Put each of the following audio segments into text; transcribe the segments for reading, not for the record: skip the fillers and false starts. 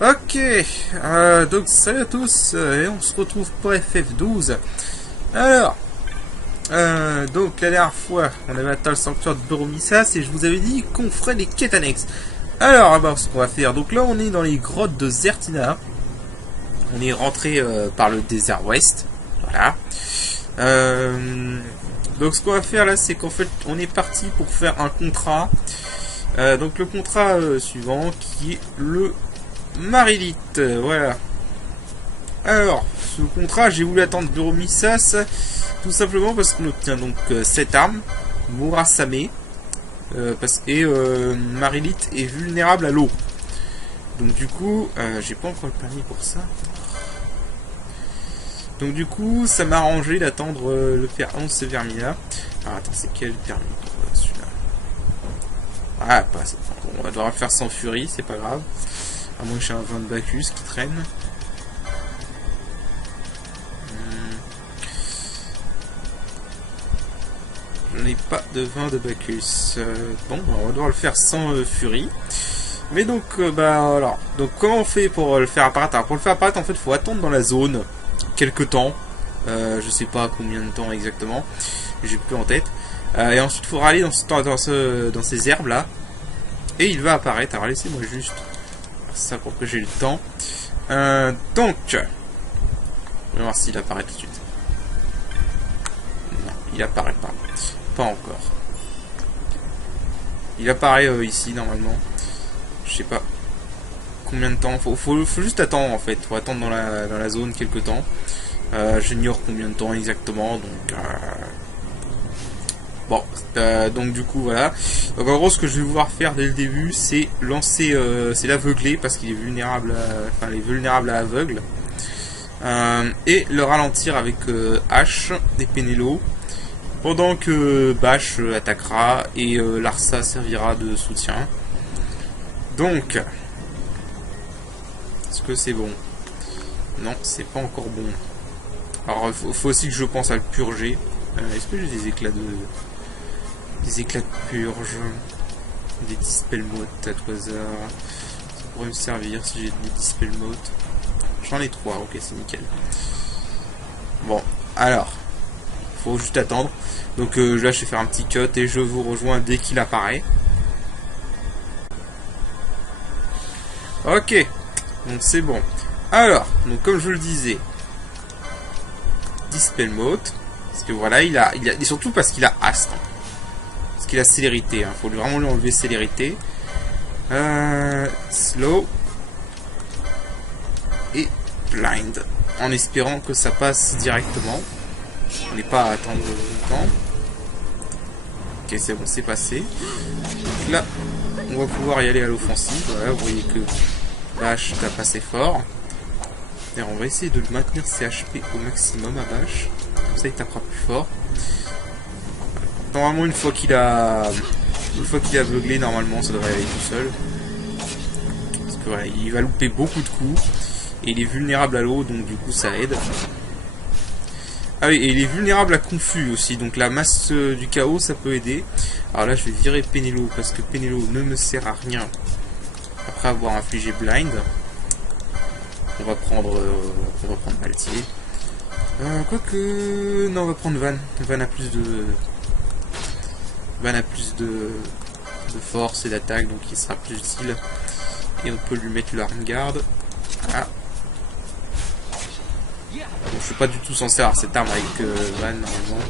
Ok, donc salut à tous, et on se retrouve pour FF12. Alors, donc la dernière fois, on avait atteint le sanctuaire de Boromissas et je vous avais dit qu'on ferait des quêtes annexes. Alors, ce qu'on va faire, donc là on est dans les grottes de Zertina. On est rentré par le désert ouest, voilà. Donc ce qu'on va faire là, c'est qu'en fait, on est parti pour faire un contrat. Donc le contrat suivant, qui est le Marilith, voilà. Alors, ce contrat, j'ai voulu attendre Boromissas, tout simplement parce qu'on obtient donc cette arme, Murasame, et Marilith est vulnérable à l'eau. Donc du coup, j'ai pas encore le permis pour ça. Donc du coup, ça m'a arrangé d'attendre le faire 11 ce vermis-là. Alors attends, c'est quel permis celui-là? Ah, pas ça. Bon, on va devoir le faire sans furie, c'est pas grave. À moins que j'ai un vin de Bacchus qui traîne. Je n'ai pas de vin de Bacchus. Bon, on va devoir le faire sans furie. Mais donc, alors. Donc, comment on fait pour le faire apparaître? Alors, pour le faire apparaître, en fait, il faut attendre dans la zone quelques temps. Je sais pas combien de temps exactement. J'ai plus en tête. Et ensuite, il faudra aller dans ces herbes là. Et il va apparaître. Alors, laissez-moi juste ça pour que j'ai le temps. Donc, on va voir s'il apparaît tout de suite. Non, il apparaît pas. Pas encore. Il apparaît ici normalement. Je sais pas combien de temps. Faut juste attendre en fait. Faut attendre dans la zone quelques temps. J'ignore combien de temps exactement. Donc bon. Donc du coup voilà. Donc en gros ce que je vais vouloir faire dès le début, c'est lancer, c'est l'aveugler parce qu'il est vulnérable. Enfin, il est vulnérable à aveugle. Et le ralentir avec H et Penelo. Pendant que Bash attaquera et Larsa servira de soutien. Donc, est-ce que c'est bon? Non, c'est pas encore bon. Alors, faut aussi que je pense à le purger. Est-ce que j'ai des éclats de purge? Des dispel motes à tout hasard. Ça pourrait me servir si j'ai des dispel motes. J'en ai 3, ok, c'est nickel. Bon, alors. Faut juste attendre. Donc là je vais faire un petit cut et je vous rejoins dès qu'il apparaît. Ok, donc c'est bon. Alors, donc comme je le disais, Dispel Mode, parce que voilà, il a et surtout parce qu'il a Ast, parce qu'il a célérité. Faut vraiment lui enlever célérité. Slow et Blind, en espérant que ça passe directement. On n'est pas à attendre longtemps. Ok, c'est bon, c'est passé. Donc là, on va pouvoir y aller à l'offensive. Voilà, vous voyez que Bash tape assez fort. D'ailleurs, on va essayer de maintenir ses HP au maximum à Bash. Comme ça, il tapera plus fort. Normalement, une fois qu'il a aveuglé, normalement, ça devrait aller tout seul. Parce que voilà, il va louper beaucoup de coups. Et il est vulnérable à l'eau, donc du coup, ça aide. Ah oui, et il est vulnérable à confus aussi, donc la masse du chaos, ça peut aider. Alors là, je vais virer Penelo, parce que Penelo ne me sert à rien après avoir infligé Blind. On va prendre Altier. Quoique... Non, on va prendre Van. Van a plus de force et d'attaque, donc il sera plus utile. Et on peut lui mettre l'arme-garde. Ah. Bon, je suis pas du tout censé avoir cette arme avec Van normalement.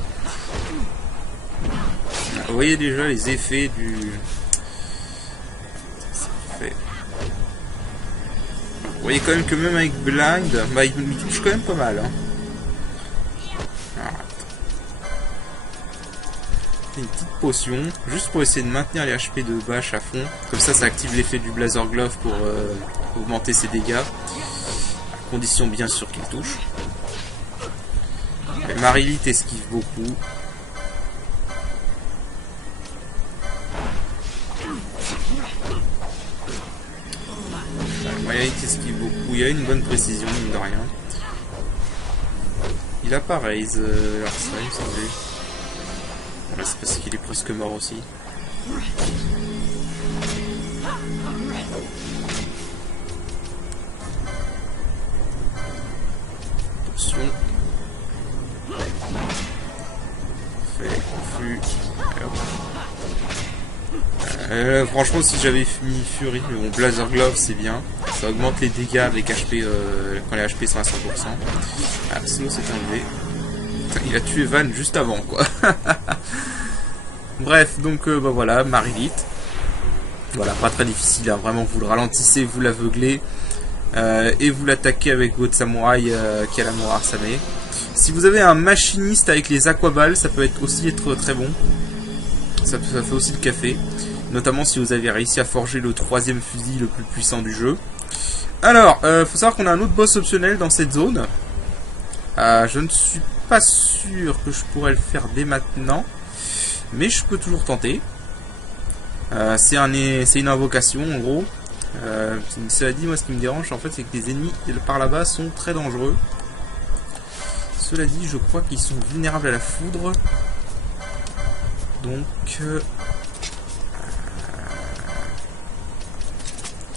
Vous voyez déjà les effets du... Vous voyez quand même que même avec Blind, il touche quand même pas mal. Hein. Une petite potion, juste pour essayer de maintenir les HP de Bash à fond. Comme ça, ça active l'effet du Blazer Glove pour augmenter ses dégâts. À condition bien sûr qu'il touche. Marilith esquive beaucoup. Marilith esquive beaucoup. Il y a une bonne précision, mine de rien. Il a pas raise Larsa, il me semblait. Voilà, c'est parce qu'il est presque mort aussi. Franchement, si j'avais fini Fury, bon, Blazer Glove c'est bien. Ça augmente les dégâts avec HP quand les HP sont à 100%. Ah, sinon c'est enlevé. Putain, il a tué Van juste avant, quoi. Bref, donc bah voilà, Marilith. Voilà, pas très difficile, hein. Vraiment, vous le ralentissez, vous l'aveuglez. Et vous l'attaquez avec votre samouraï qui a la mort Arsame. Si vous avez un machiniste avec les aquaballes, ça peut aussi être très bon. Ça fait aussi le café. Notamment si vous avez réussi à forger le 3e fusil le plus puissant du jeu. Alors, faut savoir qu'on a un autre boss optionnel dans cette zone. Je ne suis pas sûr que je pourrais le faire dès maintenant. Mais je peux toujours tenter. C'est une invocation en gros. Cela dit, moi ce qui me dérange en fait c'est que les ennemis par là-bas sont très dangereux. Cela dit, je crois qu'ils sont vulnérables à la foudre. Donc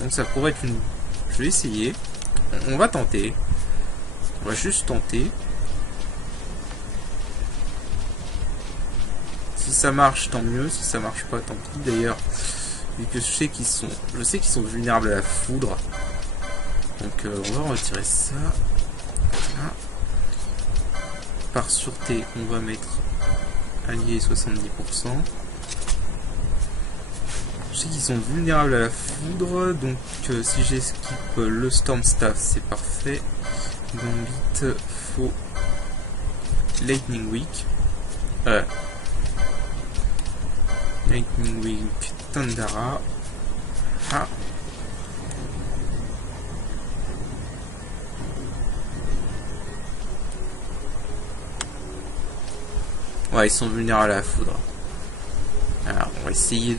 ça pourrait être une... Je vais essayer. On va tenter. On va juste tenter. Si ça marche, tant mieux. Si ça marche pas, tant pis. D'ailleurs, vu que je sais qu'ils sont vulnérables à la foudre. Donc on va retirer ça. Voilà. Par sûreté, on va mettre allié 70%. Je sais qu'ils sont vulnérables à la foudre, donc si j'esquive le Storm Staff, c'est parfait. Gambit, faut Lightning Week. Lightning Week, Tandara. Ah. Ouais, ils sont vulnérables à la foudre. Alors, on va essayer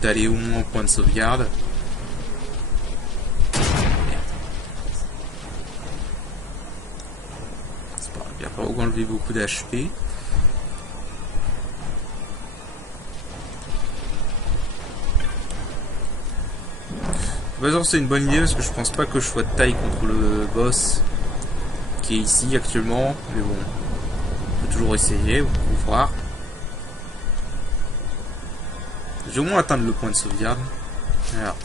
d'aller au moins au point de sauvegarde. C'est pas grave, il va pas enlever beaucoup d'HP. De toute façon, c'est une bonne idée parce que je pense pas que je sois de taille contre le boss qui est ici actuellement. Mais bon, on peut toujours essayer, vous pouvez voir. J'ai au moins atteindre le point de sauvegarde. Alors,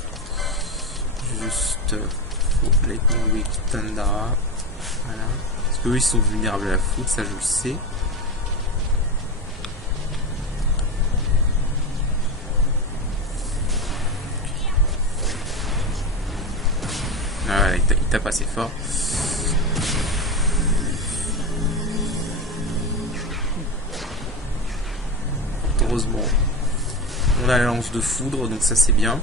juste Lightning Week Tandara. Voilà. Parce qu'eux ils sont vulnérables à la foudre, ça je le sais. Ah, il tape assez fort. Heureusement. On a la lance de foudre, donc ça c'est bien.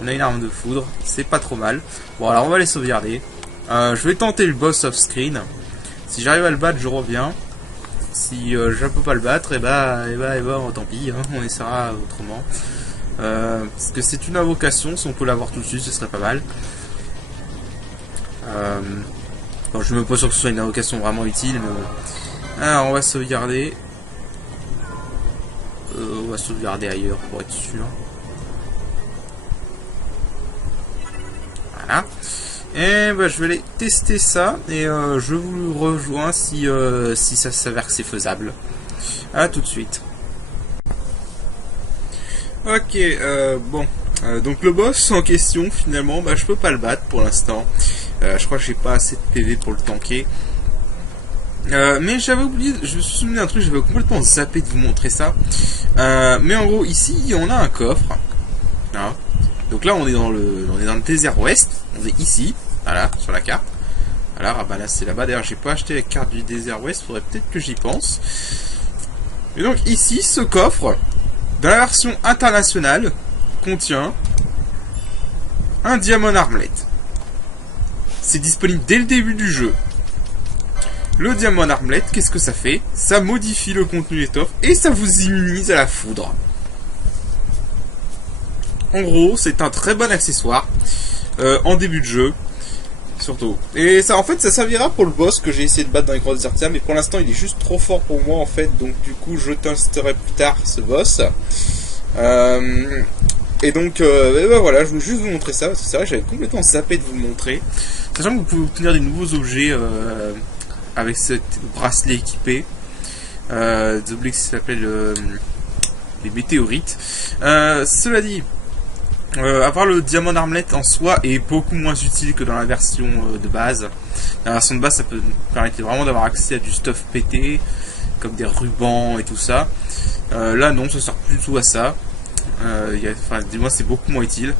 On a une arme de foudre, c'est pas trop mal. Bon, alors on va les sauvegarder. Je vais tenter le boss off-screen. Si j'arrive à le battre, je reviens. Si je peux pas le battre, et bah tant pis, hein, on essaiera autrement. Parce que c'est une invocation, si on peut l'avoir tout de suite, ce serait pas mal. Bon, je suis même pas sûr que ce soit une invocation vraiment utile, mais bon. Alors, on va sauvegarder. On va sauvegarder ailleurs pour être sûr. Voilà. Et bah, je vais aller tester ça et je vous rejoins si ça s'avère que c'est faisable. A tout de suite. Ok, bon. Donc le boss en question, finalement, bah, je peux pas le battre pour l'instant. Je crois que j'ai pas assez de PV pour le tanker. Mais j'avais oublié, je me suis souvenu d'un truc, j'avais complètement zappé de vous montrer ça. Mais en gros, ici, on a un coffre. Hein. Donc là, on est dans le désert ouest. On est ici, voilà, sur la carte. Alors, ah bah là, c'est là-bas. D'ailleurs, j'ai pas acheté la carte du désert ouest. Faudrait peut-être que j'y pense. Et donc ici, ce coffre, dans la version internationale, contient un Diamond Armlet. C'est disponible dès le début du jeu. Le Diamond Armlet, qu'est-ce que ça fait? Ça modifie le contenu d'étoffe et ça vous immunise à la foudre. En gros, c'est un très bon accessoire en début de jeu, surtout. Et ça, en fait, ça servira pour le boss que j'ai essayé de battre dans les Grottes Desertia, mais pour l'instant, il est juste trop fort pour moi, en fait. Donc, du coup, je testerai plus tard ce boss. Et donc, ben voilà, je voulais juste vous montrer ça, parce que c'est vrai que j'avais complètement zappé de vous le montrer. Sachant que vous pouvez obtenir des nouveaux objets avec ce bracelet équipé. Des objets qui s'appellent les météorites. Cela dit, avoir le diamant d'armlet en soi est beaucoup moins utile que dans la version de base. La version de base, ça peut permettre vraiment d'avoir accès à du stuff pété, comme des rubans et tout ça. Là non, ça sert plus du tout à ça. Enfin, dis-moi, c'est beaucoup moins utile.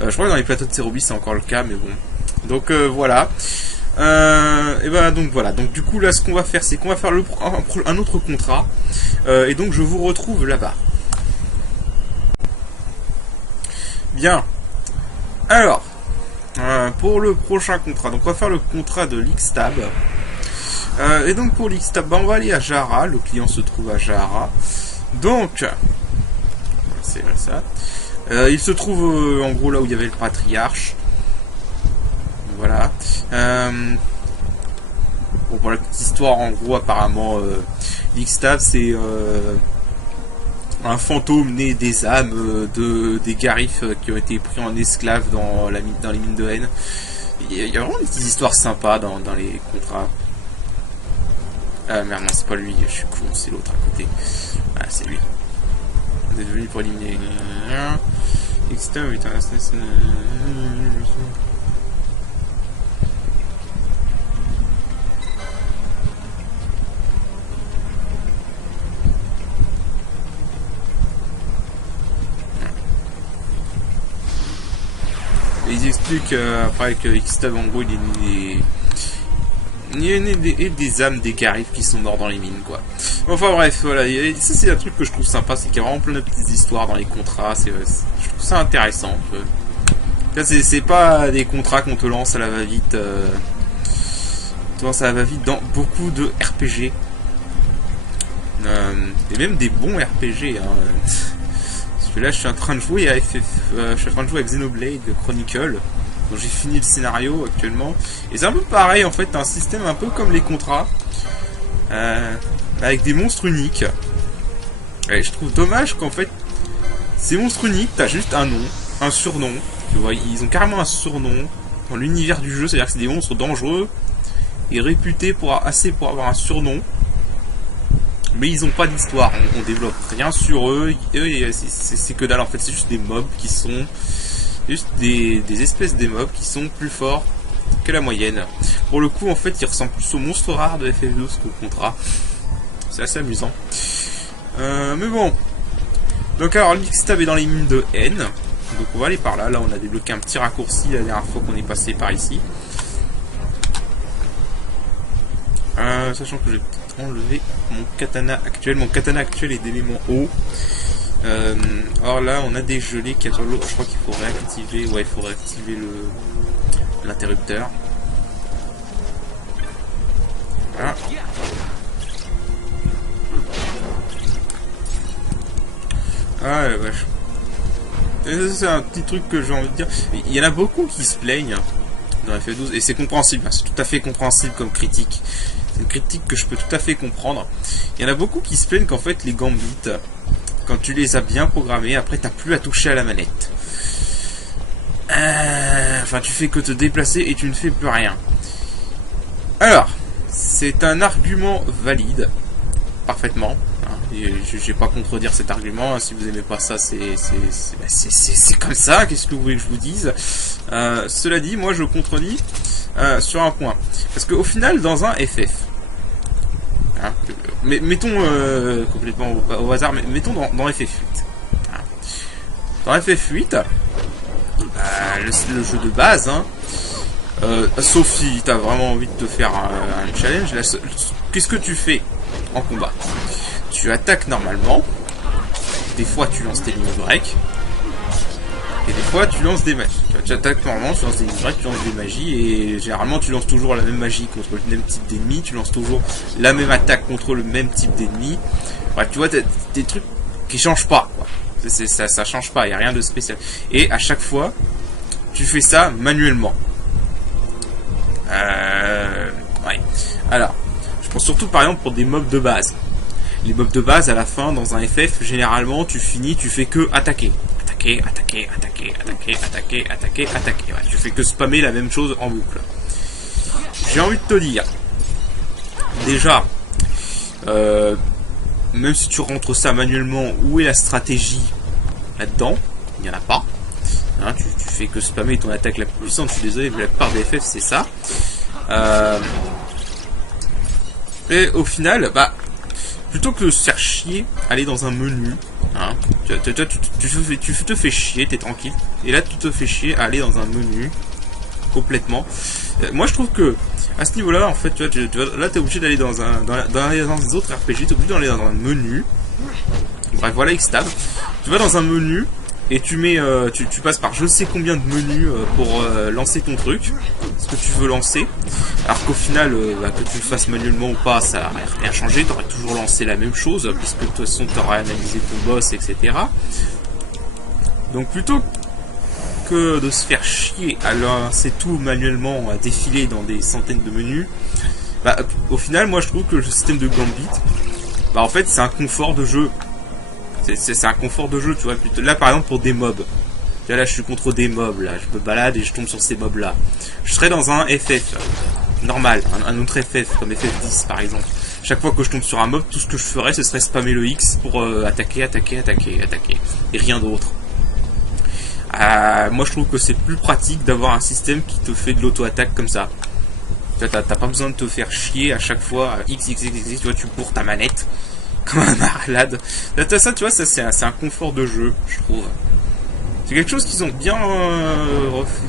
Je crois que dans les plateaux de Cerobi c'est encore le cas, mais bon. Donc voilà. Et ben donc voilà. Donc du coup là, ce qu'on va faire, c'est qu'on va faire un autre contrat. Et donc je vous retrouve là-bas. Bien. Alors, pour le prochain contrat, donc on va faire le contrat de l'Ixtab. Et donc pour l'Ixtab, on va aller à Jahara. Le client se trouve à Jahara. Donc, c'est ça. Il se trouve en gros là où il y avait le patriarche. Voilà. Bon, pour la petite histoire, en gros, apparemment, l'Ixtab, c'est un fantôme né des âmes des Garifs qui ont été pris en esclaves dans les mines de haine. Il y a vraiment des petites histoires sympas dans les contrats. Merde, non, c'est pas lui, je suis con, c'est l'autre à côté. Ah, c'est lui. On est venu pour éliminer. Ils expliquent après que Xtab, en gros, il y a des âmes des Garifs qui sont morts dans les mines, quoi. Enfin bref, voilà, ça c'est un truc que je trouve sympa, c'est qu'il y a vraiment plein de petites histoires dans les contrats, je trouve ça intéressant. Là, c'est pas des contrats qu'on te lance à la va-vite, on te lance à la va-vite dans beaucoup de RPG. Et même des bons RPG, hein. Parce que là, je suis en train de jouer à Xenoblade Chronicle. Donc j'ai fini le scénario actuellement. Et c'est un peu pareil en fait, un système un peu comme les contrats. Avec des monstres uniques. Et je trouve dommage qu'en fait, ces monstres uniques, t'as juste un nom, un surnom. Tu vois, ils ont carrément un surnom dans l'univers du jeu, c'est-à-dire que c'est des monstres dangereux et réputés pour avoir un surnom. Mais ils ont pas d'histoire, on développe rien sur eux, c'est que dalle en fait, c'est juste des mobs qui sont... Juste des espèces de mobs qui sont plus forts que la moyenne. Pour le coup, en fait, ils ressemblent plus aux monstres rares de FF12 qu'au contrat. C'est assez amusant. Mais bon. Donc alors, l'Ixtab est dans les mines de N. Donc on va aller par là. Là, on a débloqué un petit raccourci la dernière fois qu'on est passé par ici. Sachant que je vais peut-être enlever mon katana actuel. Mon katana actuel est d'élément haut. Alors là, on a des gelées qui attendent l'eau. Je crois qu'il faut réactiver. Ouais, il faut réactiver l'interrupteur. Voilà. Ah ouais, vache. C'est un petit truc que j'ai envie de dire. Il y en a beaucoup qui se plaignent dans FF12 et c'est compréhensible. C'est tout à fait compréhensible comme critique. C'est une critique que je peux tout à fait comprendre. Il y en a beaucoup qui se plaignent qu'en fait les gambits, quand tu les as bien programmés, après t'as plus à toucher à la manette. Enfin, tu fais que te déplacer et tu ne fais plus rien. Alors, c'est un argument valide, parfaitement. Je vais pas contredire cet argument. Si vous aimez pas ça, c'est comme ça. Qu'est-ce que vous voulez que je vous dise? Cela dit, moi je contredis sur un point. Parce qu'au final, dans un FF, hein, mais mettons complètement au hasard, mais mettons dans FF8. Hein. Dans FF8, le jeu de base, hein, sauf si tu as vraiment envie de te faire un challenge, qu'est-ce que tu fais en combat? Tu attaques normalement, des fois tu lances tes lignes break, et des fois tu lances des magies. Tu attaques normalement, tu lances des lignes break, tu lances des magies, et généralement tu lances toujours la même magie contre le même type d'ennemi, tu lances toujours la même attaque contre le même type d'ennemi. Bref, tu vois, t'as des trucs qui changent pas, quoi. Ça change pas, il n'y a rien de spécial. Et à chaque fois, tu fais ça manuellement. Ouais. Alors, je pense surtout par exemple pour des mobs de base. Les mobs de base, à la fin, dans un FF, généralement, tu finis, tu fais que attaquer. Attaquer. Ouais, tu fais que spammer la même chose en boucle. J'ai envie de te dire, déjà, même si tu rentres ça manuellement, où est la stratégie là-dedans? Il n'y en a pas. Hein, tu fais que spammer ton attaque la plus puissante. Je suis désolé, mais la plupart des FF c'est ça. Et au final, bah, plutôt que de se faire chier, aller dans un menu, hein, tu te fais chier, t'es tranquille. Et là, tu te fais chier, aller dans un menu complètement. Moi, je trouve que à ce niveau-là, en fait, là, t'es obligé d'aller dans les autres RPG, t'es obligé d'aller dans un menu. Bref, voilà Xtab. Tu vas dans un menu. Et tu mets, tu passes par je sais combien de menus pour lancer ton truc, ce que tu veux lancer. Alors qu'au final, que tu le fasses manuellement ou pas, ça n'aurait rien changé. Tu aurais toujours lancé la même chose, puisque de toute façon, tu aurais analysé ton boss, etc. Donc plutôt que de se faire chier à lancer tout manuellement, à défiler dans des centaines de menus, bah, au final, moi je trouve que le système de Gambit, bah, en fait, c'est un confort de jeu. C'est un confort de jeu, tu vois. Là, par exemple, pour des mobs. Tu vois, là, je suis contre des mobs, là. Je me balade et je tombe sur ces mobs-là. Je serais dans un FF normal, un autre FF, comme FF10, par exemple. Chaque fois que je tombe sur un mob, tout ce que je ferais, ce serait spammer le X pour attaquer. Et rien d'autre. Moi, je trouve que c'est plus pratique d'avoir un système qui te fait de l'auto-attaque comme ça. Tu vois, t'as pas besoin de te faire chier à chaque fois. X, tu vois, tu bourres ta manette. Comme un malade. Ça, tu vois, ça c'est un confort de jeu, je trouve. C'est quelque chose qu'ils ont bien...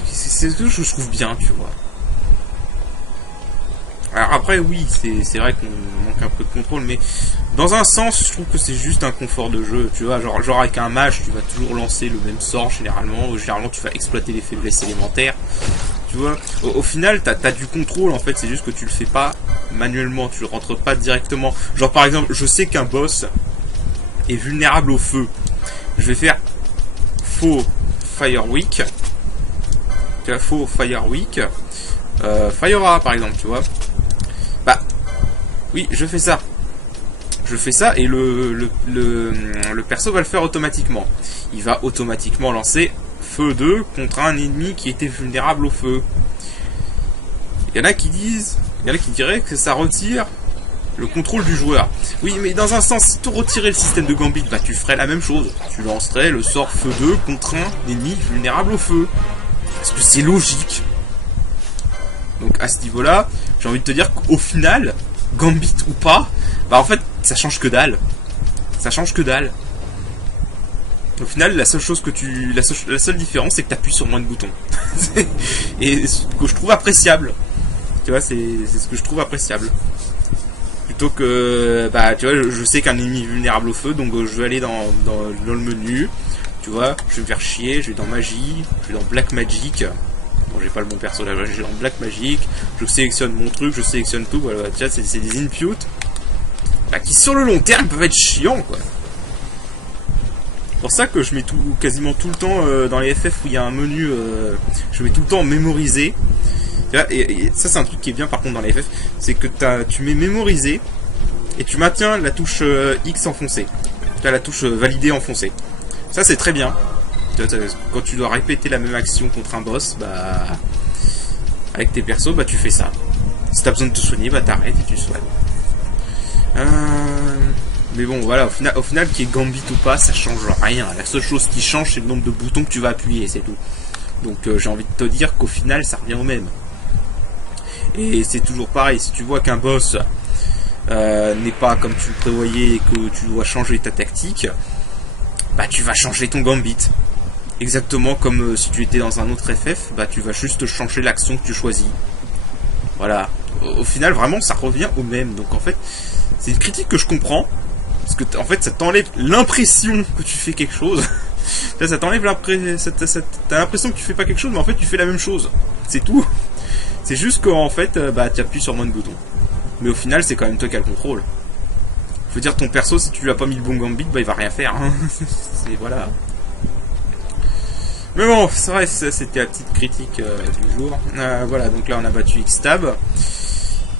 c'est ce que je trouve bien, tu vois. Alors après, oui, c'est vrai qu'on manque un peu de contrôle, mais dans un sens, je trouve que c'est juste un confort de jeu, tu vois. Genre avec un mage, tu vas toujours lancer le même sort, généralement. Généralement, tu vas exploiter les faiblesses élémentaires. Tu vois, au final, t'as du contrôle, en fait, c'est juste que tu le fais pas manuellement, tu le rentres pas directement. Genre, par exemple, je sais qu'un boss est vulnérable au feu. Je vais faire faux Fire Weak. Tu vois, faux Fire Weak. Fiora, par exemple, tu vois. Bah, oui, je fais ça. Je fais ça et le perso va le faire automatiquement. Il va automatiquement lancer feu 2 contre un ennemi qui était vulnérable au feu. Il y en a qui diraient que ça retire le contrôle du joueur. Oui, mais dans un sens, si tu retirais le système de Gambit, bah tu ferais la même chose. Tu lancerais le sort feu 2 contre un ennemi vulnérable au feu. Parce que c'est logique. Donc à ce niveau-là, j'ai envie de te dire qu'au final, Gambit ou pas, bah en fait, ça change que dalle. Ça change que dalle. Au final, la seule chose que la seule différence, c'est que tu appuies sur moins de boutons. Et ce que je trouve appréciable. Tu vois, c'est ce que je trouve appréciable. Plutôt que, bah, tu vois, je sais qu'un ennemi est vulnérable au feu, donc je vais aller dans le menu. Tu vois, je vais me faire chier, je vais dans magie, je vais dans Black Magic. Bon, j'ai pas le bon perso là, je vais dans Black Magic. Je sélectionne mon truc, je sélectionne tout. Voilà, tu vois, c'est des inputs. Bah, qui sur le long terme peuvent être chiants, quoi. C'est pour ça que je mets quasiment tout le temps dans les FF où il y a un menu, je mets tout le temps mémoriser. Et ça c'est un truc qui est bien par contre dans les FF, c'est que tu mets mémoriser et tu maintiens la touche X enfoncée. Tu as la touche valider enfoncée. Ça c'est très bien. Quand tu dois répéter la même action contre un boss, bah avec tes persos, bah tu fais ça. Si t'as besoin de te soigner, bah t'arrêtes et tu soignes. Mais bon, voilà, au final, qu'il y ait Gambit ou pas, ça change rien. La seule chose qui change, c'est le nombre de boutons que tu vas appuyer, c'est tout. Donc j'ai envie de te dire qu'au final, ça revient au même. Et c'est toujours pareil, si tu vois qu'un boss n'est pas comme tu le prévoyais et que tu dois changer ta tactique, bah tu vas changer ton Gambit. Exactement comme si tu étais dans un autre FF, bah tu vas juste changer l'action que tu choisis. Voilà. Au final, vraiment, ça revient au même. Donc en fait, c'est une critique que je comprends. Parce que, en fait, ça t'enlève l'impression que tu fais quelque chose. Ça t'enlève l'impression... T'as l'impression que tu fais pas quelque chose, mais en fait, tu fais la même chose. C'est tout. C'est juste qu'en fait, bah, tu appuies sur moins de boutons. Mais au final, c'est quand même toi qui as le contrôle. Je veux dire, ton perso, si tu lui as pas mis le bon Gambit, bah, il va rien faire. Hein. C'est... Voilà. Mais bon, c'est vrai, c'était la petite critique du jour. Voilà, donc là, on a battu Xtab.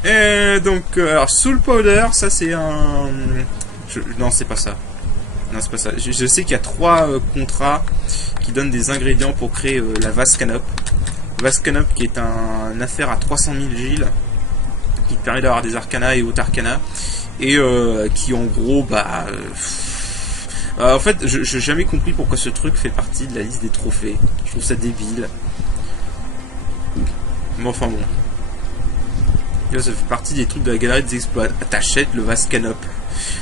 Et donc, alors, Soul Powder, ça, c'est un... Non, c'est pas ça. Non, c'est pas ça. Je sais qu'il y a 3 contrats qui donnent des ingrédients pour créer la Vast Canop. Vast Canop qui est un affaire à 300 000 Gilles, qui te permet d'avoir des arcanas et hautes arcanas. et qui en gros, en fait, je n'ai jamais compris pourquoi ce truc fait partie de la liste des trophées. Je trouve ça débile. Mais enfin bon. Là, ça fait partie des trucs de la galerie des exploits. T'achètes le vase canop.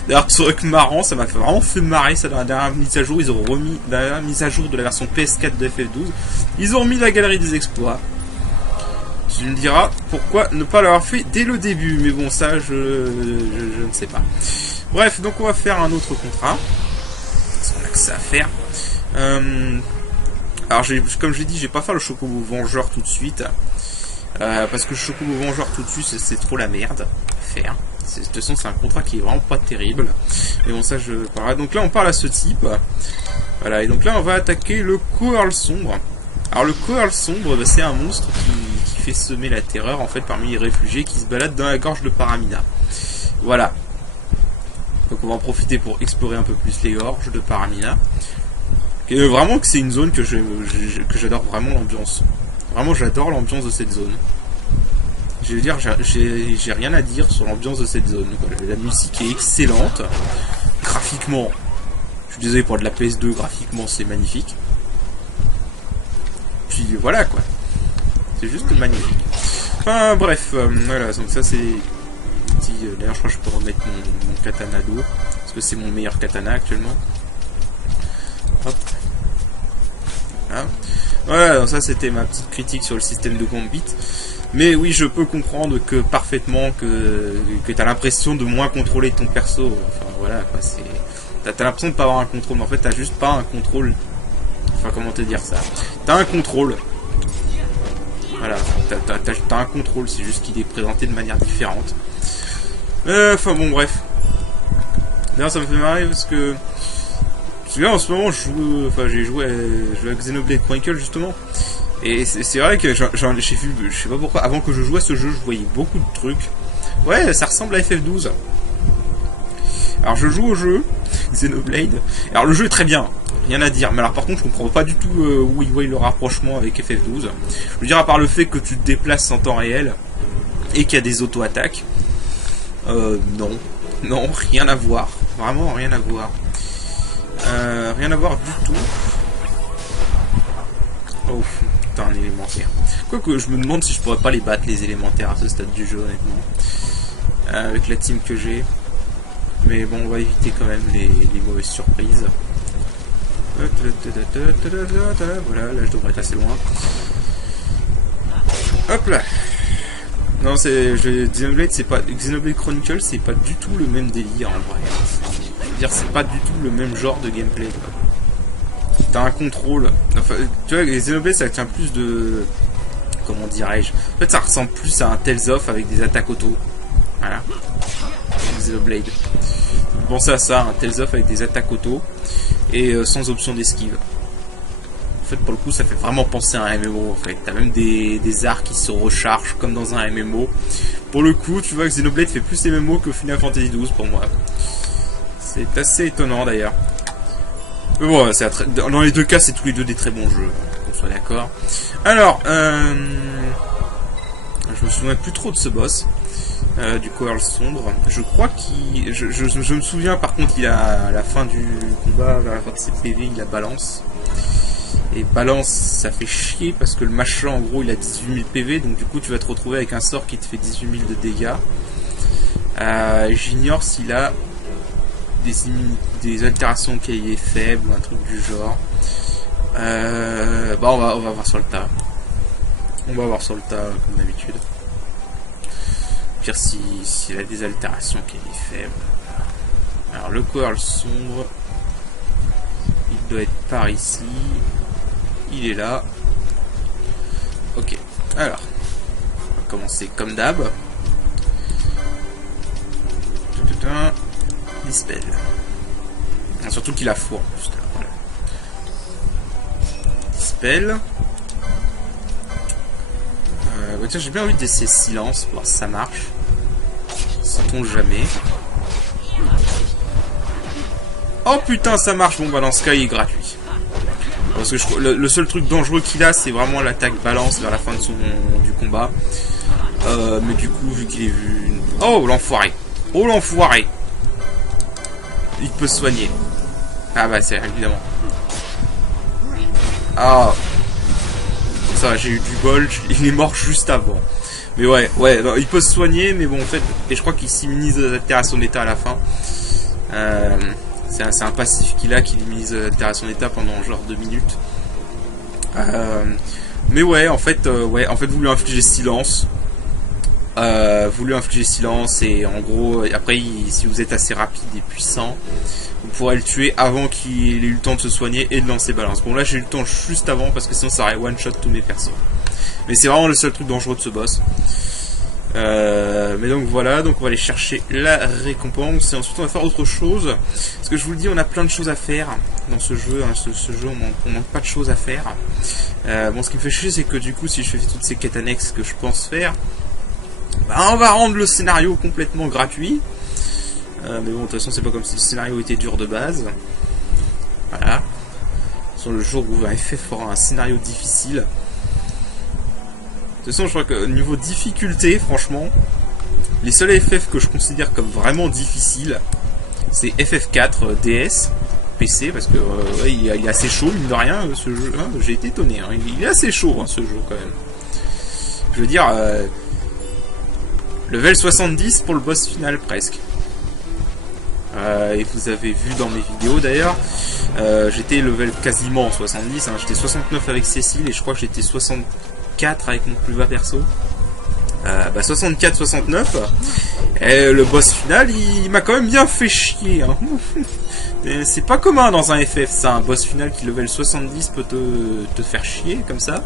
D'ailleurs, truc marrant, ça m'a vraiment fait marrer ça dans la dernière mise à jour. Ils ont remis la dernière mise à jour de la version PS4 de FF12. Ils ont remis la galerie des exploits. Tu me diras pourquoi ne pas l'avoir fait dès le début. Mais bon, ça, je ne sais pas. Bref, donc on va faire un autre contrat. Parce qu'on a que ça à faire. Alors, comme je l'ai dit, je vais pas faire le Chocobo Vengeur tout de suite. Parce que le Chocobo Vengeur tout de suite, c'est trop la merde à faire. De toute façon, c'est un contrat qui est vraiment pas terrible. Mais bon, ça, je parlerai. Donc là, on parle à ce type. Voilà, et donc là, on va attaquer le Coeurl Sombre. Alors, le Coeurl Sombre, c'est un monstre qui fait semer la terreur, en fait, parmi les réfugiés qui se baladent dans la gorge de Paramina. Voilà. Donc, on va en profiter pour explorer un peu plus les gorges de Paramina. Et vraiment que c'est une zone que j'adore vraiment l'ambiance. Vraiment, j'adore l'ambiance de cette zone. Je veux dire, j'ai rien à dire sur l'ambiance de cette zone. La musique est excellente. Graphiquement, je suis désolé pour de la PS2, graphiquement c'est magnifique. Puis voilà quoi. C'est juste magnifique. Enfin bref, voilà, donc ça c'est... D'ailleurs je crois que je peux remettre mon katana d'eau. Parce que c'est mon meilleur katana actuellement. Hop. Voilà. Voilà, donc ça c'était ma petite critique sur le système de combat. Mais oui, je peux comprendre que parfaitement que t'as l'impression de moins contrôler ton perso. Enfin voilà, quoi, c'est... T'as l'impression de pas avoir un contrôle, mais en fait t'as juste pas un contrôle. Enfin comment te dire ça. T'as un contrôle. Voilà, t'as un contrôle, c'est juste qu'il est présenté de manière différente. Enfin bon bref. D'ailleurs ça me fait marrer parce que là en ce moment j'ai joué à Xenoblade Chronicle justement. Et c'est vrai que j'ai vu, je sais pas pourquoi, avant que je joue à ce jeu, je voyais beaucoup de trucs. Ouais, ça ressemble à FF12. Alors je joue au jeu, Xenoblade. Alors le jeu est très bien, rien à dire. Mais alors par contre, je comprends pas du tout où il voit le rapprochement avec FF12. Je veux dire, à part le fait que tu te déplaces en temps réel et qu'il y a des auto-attaques. Non, rien à voir. Vraiment rien à voir. Rien à voir du tout. Oh. Un élémentaire. Quoique je me demande si je pourrais pas les battre les élémentaires à ce stade du jeu honnêtement. Avec la team que j'ai. Mais bon on va éviter quand même les mauvaises surprises. Voilà, là je devrais être assez loin. Hop là. Non c'est. Xenoblade c'est pas. Xenoblade Chronicle c'est pas du tout le même délire en vrai. Je veux dire c'est pas du tout le même genre de gameplay quoi. T'as un contrôle. Enfin, tu vois, les Xenoblade ça tient plus de. Comment dirais-je? En fait, ça ressemble plus à un Tales of avec des attaques auto. Voilà. Xenoblade. Vous pensez à ça, un Tales of avec des attaques auto et sans option d'esquive. En fait, pour le coup, ça fait vraiment penser à un MMO. En fait, t'as même des arcs qui se rechargent comme dans un MMO. Pour le coup, tu vois que Xenoblade fait plus MMO que Final Fantasy XII pour moi. C'est assez étonnant d'ailleurs. Mais bon, dans les deux cas, c'est tous les deux des très bons jeux, qu'on soit d'accord. Alors, je me souviens plus trop de ce boss, du Coeurl Sombre. Je crois qu'il... Je me souviens, par contre, il a à la fin du combat, à la fin de ses PV, il a balance. Et balance, ça fait chier, parce que le machin, en gros, il a 18 000 PV, donc du coup, tu vas te retrouver avec un sort qui te fait 18 000 de dégâts. J'ignore s'il a... des altérations qui est faible ou un truc du genre. On va voir sur le tas. On va voir sur le tas comme d'habitude. Pire s'il a des altérations qui est faible. Alors le Coeurl Sombre, il doit être par ici. Il est là. Ok. Alors, on va commencer comme d'hab. Dispel. Surtout qu'il a fou en plus. Voilà. Dispel. Tiens, j'ai bien envie d'essayer silence pour voir si ça marche. Sait-on jamais. Oh putain, ça marche. Bon, bah dans ce cas, il est gratuit. Parce que le seul truc dangereux qu'il a, c'est vraiment l'attaque balance vers la fin de du combat. Mais du coup, vu qu'il est vu... Oh, l'enfoiré. Oh l'enfoiré. Il peut se soigner. Ah bah c'est évidemment. Ah. Ça, j'ai eu du bol. Il est mort juste avant. Mais ouais, non, il peut se soigner, mais bon, en fait, et je crois qu'il s'immunise aux altérations d'état à la fin. C'est un passif qu'il a qui immunise aux altérations d'état pendant genre 2 minutes. Mais ouais, en fait, vous lui infligez silence. Et en gros, après, si vous êtes assez rapide et puissant, vous pourrez le tuer avant qu'il ait eu le temps de se soigner et de lancer balance. Bon, là, j'ai eu le temps juste avant parce que sinon, ça aurait one-shot tous mes persos. Mais c'est vraiment le seul truc dangereux de ce boss. Mais donc voilà, donc on va aller chercher la récompense et ensuite on va faire autre chose. Parce que je vous le dis, on a plein de choses à faire dans ce jeu. Hein, ce jeu, on manque pas de choses à faire. Bon, ce qui me fait chier, c'est que du coup, si je fais toutes ces quêtes annexes que je pense faire, bah, on va rendre le scénario complètement gratuit. Mais bon, de toute façon, c'est pas comme si le scénario était dur de base. Voilà. Sur le jour où un FF fera un scénario difficile. De toute façon, je crois que niveau difficulté, franchement, les seuls FF que je considère comme vraiment difficiles, c'est FF4 DS, PC, parce que ouais, il est assez chaud, mine de rien, ce jeu. Hein, j'ai été étonné, hein, il est assez chaud, hein, ce jeu, quand même. Je veux dire, level 70 pour le boss final, presque. Et vous avez vu dans mes vidéos, d'ailleurs, j'étais level quasiment 70, hein, j'étais 69 avec Cécile, et je crois que j'étais 64 avec mon plus bas perso. 64-69. Et le boss final, il m'a quand même bien fait chier. Hein. C'est pas commun dans un FF, ça. Un boss final qui level 70 peut te faire chier comme ça.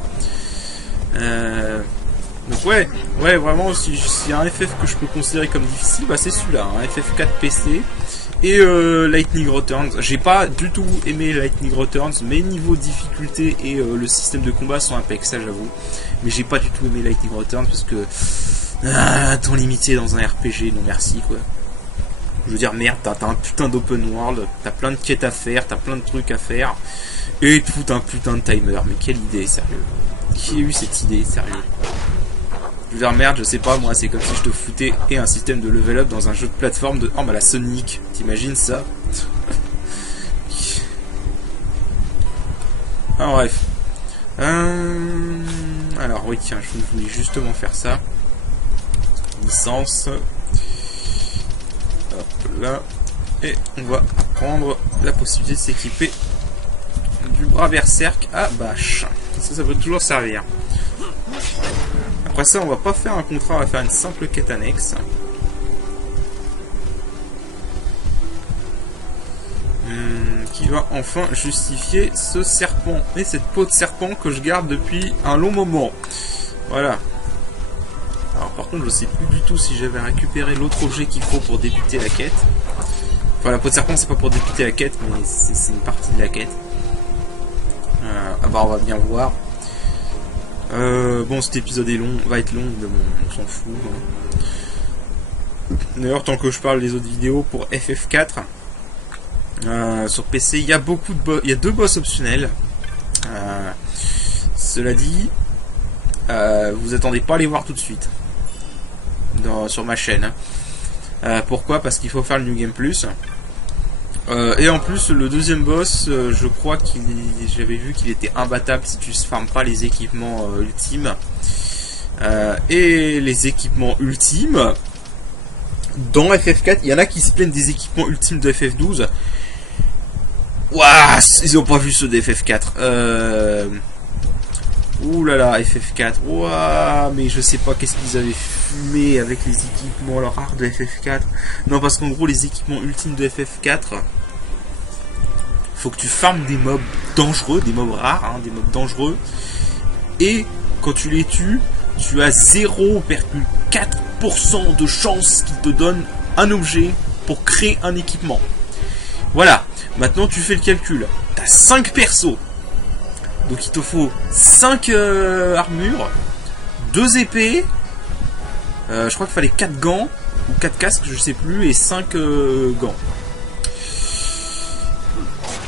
Donc ouais, vraiment, s'il y a un FF que je peux considérer comme difficile, bah c'est celui-là, hein, FF4 PC. Et Lightning Returns, j'ai pas du tout aimé Lightning Returns, mais niveau difficulté et le système de combat sont impeccables, ça j'avoue. Mais j'ai pas du tout aimé Lightning Returns parce que temps limité dans un RPG, non merci quoi. Je veux dire merde, t'as un putain d'open world, t'as plein de quêtes à faire, t'as plein de trucs à faire, et tout un putain de timer. Mais quelle idée, sérieux. Qui a eu cette idée, sérieux? Je veux dire merde, je sais pas moi, c'est comme si je te foutais et un système de level up dans un jeu de plateforme de... Oh bah la Sonic, t'imagines ça? Ah bref. Alors oui tiens, je voulais justement faire ça. Licence. Hop là. Et on va prendre la possibilité de s'équiper du bras berserk à bâche. Ça peut toujours servir. Après ça, on va pas faire un contrat, on va faire une simple quête annexe. Qui va enfin justifier ce serpent. Et cette peau de serpent que je garde depuis un long moment. Voilà. Alors par contre, je sais plus du tout si j'avais récupéré l'autre objet qu'il faut pour débuter la quête. Enfin, la peau de serpent, c'est pas pour débuter la quête, mais c'est une partie de la quête. Bah, on va bien voir. Bon, cet épisode est long, va être long, mais bon, on s'en fout. Hein. D'ailleurs, tant que je parle des autres vidéos pour FF4, sur PC, il y a beaucoup de il y a 2 boss optionnels. Cela dit, vous attendez pas à les voir tout de suite sur ma chaîne. Hein. Pourquoi? Parce qu'il faut faire le New Game Plus. Et en plus, le deuxième boss, je crois j'avais vu qu'il était imbattable si tu ne farmes pas les équipements ultimes. Et les équipements ultimes, dans FF4, il y en a qui se plaignent des équipements ultimes de FF12. Ouah, ils ont pas vu ceux de FF4. Ouh là là, FF4. Ouah, mais je sais pas qu'est-ce qu'ils avaient fumé avec les équipements rares de FF4. Non, parce qu'en gros, les équipements ultimes de FF4, faut que tu farmes des mobs dangereux, des mobs rares, hein, des mobs dangereux. Et quand tu les tues, tu as 0,4% de chance qu'ils te donnent un objet pour créer un équipement. Voilà, maintenant tu fais le calcul. Tu as 5 persos. Donc il te faut 5 armures, 2 épées, je crois qu'il fallait 4 gants, ou 4 casques, je sais plus, et 5 gants.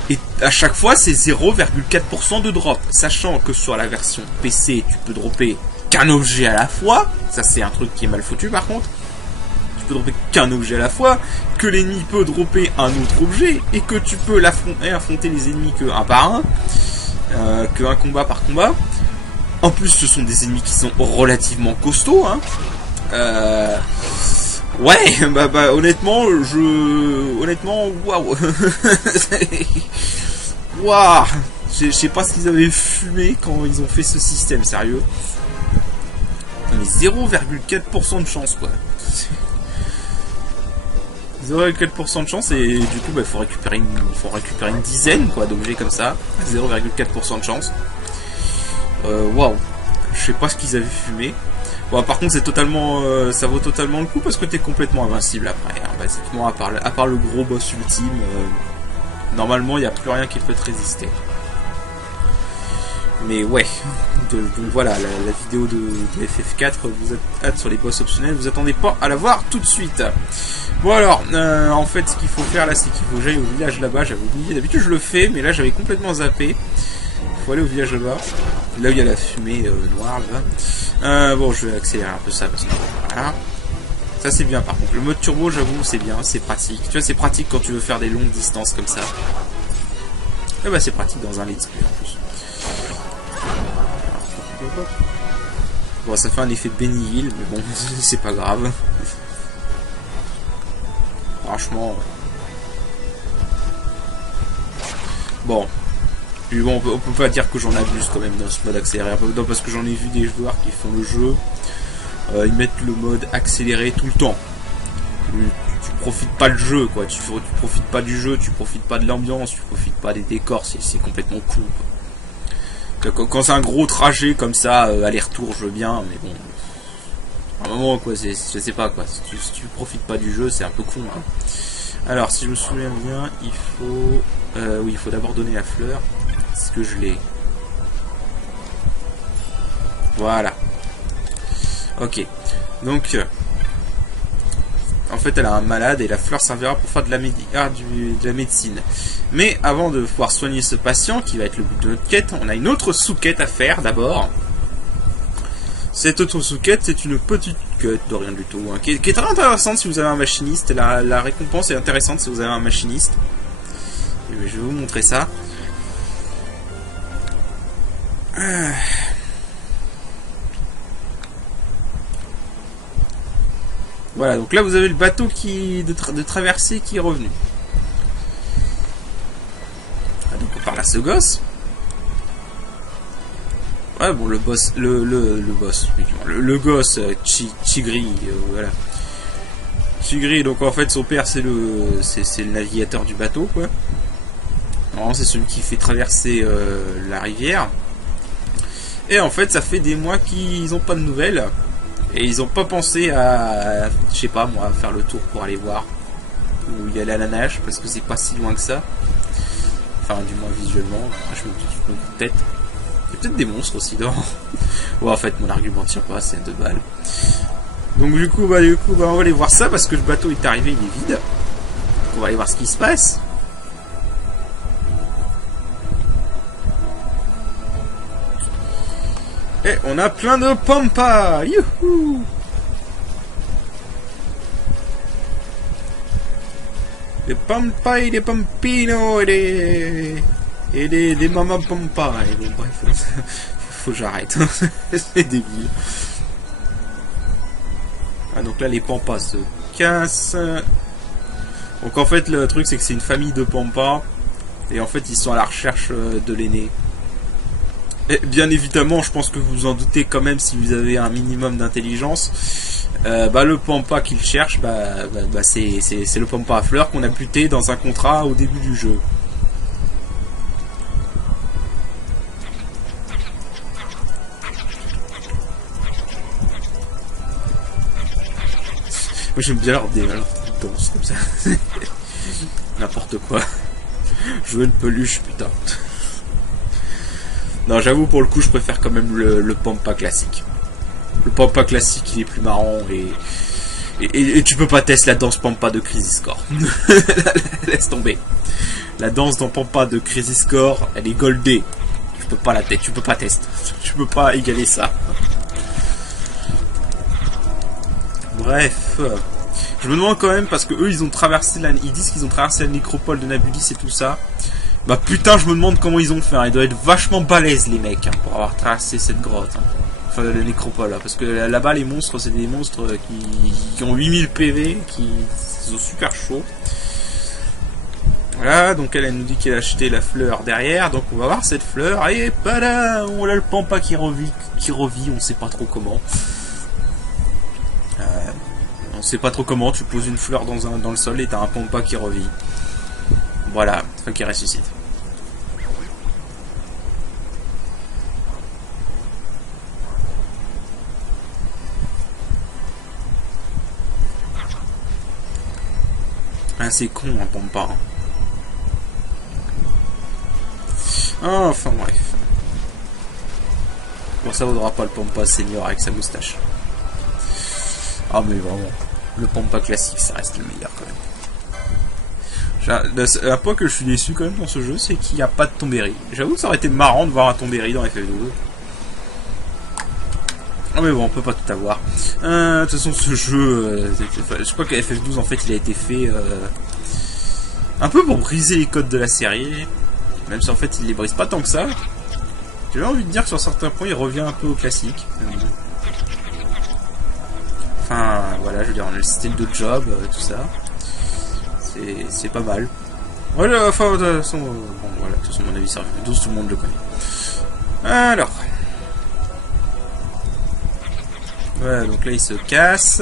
Et à chaque fois, c'est 0,4% de drop. Sachant que sur la version PC, tu peux dropper qu'un objet à la fois. Ça, c'est un truc qui est mal foutu, par contre. Tu peux dropper qu'un objet à la fois, que l'ennemi peut dropper un autre objet, et que tu peux affronter les ennemis que un par un, que un combat par combat. En plus, ce sont des ennemis qui sont relativement costauds, hein. Ouais, honnêtement, waouh. Waouh. Je sais pas ce qu'ils avaient fumé quand ils ont fait ce système, sérieux. Mais 0,4% de chance, quoi. 0,4% de chance, et du coup, faut récupérer une dizaine, quoi, d'objets comme ça. 0,4% de chance. Waouh. Je sais pas ce qu'ils avaient fumé. Bon, par contre, c'est totalement, ça vaut totalement le coup parce que t'es complètement invincible après. Hein, basiquement, à part le gros boss ultime, normalement, il n'y a plus rien qui peut te résister. Mais ouais, donc voilà, la vidéo de FF4, vous êtes hâte sur les boss optionnels, vous attendez pas à la voir tout de suite. Bon alors, en fait, ce qu'il faut faire là, c'est qu'il faut que j'aille au village là-bas. J'avais oublié, d'habitude je le fais, mais là j'avais complètement zappé. Il faut aller au village là-bas, là où il y a la fumée noire là-bas. Bon, je vais accélérer un peu ça parce que voilà. Ça c'est bien par contre. Le mode turbo, j'avoue, c'est bien, c'est pratique. Tu vois, c'est pratique quand tu veux faire des longues distances comme ça. Et bah c'est pratique dans un let's play en plus. Bon, ça fait un effet Benny Hill, mais bon, c'est pas grave. Franchement. Bon. Puis bon, on peut pas dire que j'en abuse quand même dans ce mode accéléré. Non, parce que j'en ai vu des joueurs qui font le jeu. Ils mettent le mode accéléré tout le temps. Tu profites pas du jeu, quoi. Tu profites pas du jeu, tu profites pas de l'ambiance, tu profites pas des décors. C'est complètement cool, quoi. Quand c'est un gros trajet comme ça, aller-retour, je veux bien, mais bon. À un moment, quoi, je sais pas, quoi. Si tu profites pas du jeu, c'est un peu con, hein. Alors, si je me souviens bien, il faut... oui, il faut d'abord donner la fleur. Est-ce que je l'ai? Voilà. Ok. Donc, en fait, elle a un malade et la fleur servira pour faire de la médecine. Mais avant de pouvoir soigner ce patient, qui va être le but de notre quête, on a une autre sous-quête à faire d'abord. Cette autre sous-quête, c'est une petite quête de rien du tout, hein, qui est très intéressante si vous avez un machiniste. La récompense est intéressante si vous avez un machiniste. Et je vais vous montrer ça. Voilà, donc là vous avez le bateau de traversée qui est revenu. Ah, donc on parle à ce gosse. Ouais, bon, le boss, le gosse, Chigri, voilà. Chigri, donc en fait son père c'est le navigateur du bateau, quoi. Normalement c'est celui qui fait traverser la rivière. Et en fait ça fait des mois qu'ils n'ont pas de nouvelles. Et ils ont pas pensé à, je sais pas moi, faire le tour pour aller voir où y aller à la nage, parce que c'est pas si loin que ça. Enfin, du moins visuellement, je me dis peut-être. Il y a peut-être des monstres aussi dedans. Bon, en fait, mon argument tient pas, c'est 2 balles. Donc du coup, on va aller voir ça, parce que le bateau est arrivé, il est vide. Donc, on va aller voir ce qui se passe. Et on a plein de pampas. Youhou! Les pampas et les pampinos et les mamas pampas. Et bon, bref, faut que j'arrête. C'est débile. Ah, donc là, les pampas se cassent. Donc en fait, le truc, c'est que c'est une famille de pampas. Et en fait, ils sont à la recherche de l'aîné. Et bien évidemment, je pense que vous vous en doutez quand même si vous avez un minimum d'intelligence. Le pampa qu'il cherche, c'est le pampa à fleurs qu'on a buté dans un contrat au début du jeu. Moi j'aime bien leur danse comme ça. N'importe quoi. Je veux une peluche, putain. Non, j'avoue, pour le coup, je préfère quand même le pampa classique. Le pampa classique, il est plus marrant et tu peux pas tester la danse pampa de Crisis Core. Laisse tomber. La danse dans pampa de Crisis Core, elle est goldée. Tu peux pas la tester, tu peux pas tester. Tu peux pas égaler ça. Bref. Je me demande quand même, parce que eux, ils ont traversé ils disent qu'ils ont traversé la nécropole de Nabulis et tout ça. Bah putain, je me demande comment ils ont fait. Hein. Ils doivent être vachement balèzes, les mecs, hein, pour avoir traversé cette grotte. Hein. Enfin, la nécropole, là. Parce que là-bas, les monstres, c'est des monstres qui ont 8000 PV, qui sont super chauds. Voilà, donc elle nous dit qu'elle a acheté la fleur derrière, donc on va voir cette fleur, et voilà, on a le pampa qui revit, on sait pas trop comment. On sait pas trop comment, tu poses une fleur dans le sol et t'as un pampa qui revit. Voilà, enfin qui ressuscite. Ah, c'est con un pampa. Hein. Enfin bref. Bon, ça vaudra pas le pampa senior avec sa moustache. Ah mais vraiment, le pampa classique ça reste le meilleur quand même. Un point que je suis déçu quand même dans ce jeu, c'est qu'il n'y a pas de Tombéry. J'avoue que ça aurait été marrant de voir un Tombéry dans FF12. Ah mais bon, on peut pas tout avoir. De toute façon ce jeu, je crois que FF12 en fait il a été fait un peu pour briser les codes de la série. Même si en fait il les brise pas tant que ça. J'ai envie de dire que sur certains points il revient un peu au classique. Enfin voilà, je veux dire, on a le système de job, tout ça. C'est pas mal. Voilà, enfin de toute façon, bon voilà, de toute façon mon avis ça revient 12, tout le monde le connaît. Alors. Voilà, donc là il se casse.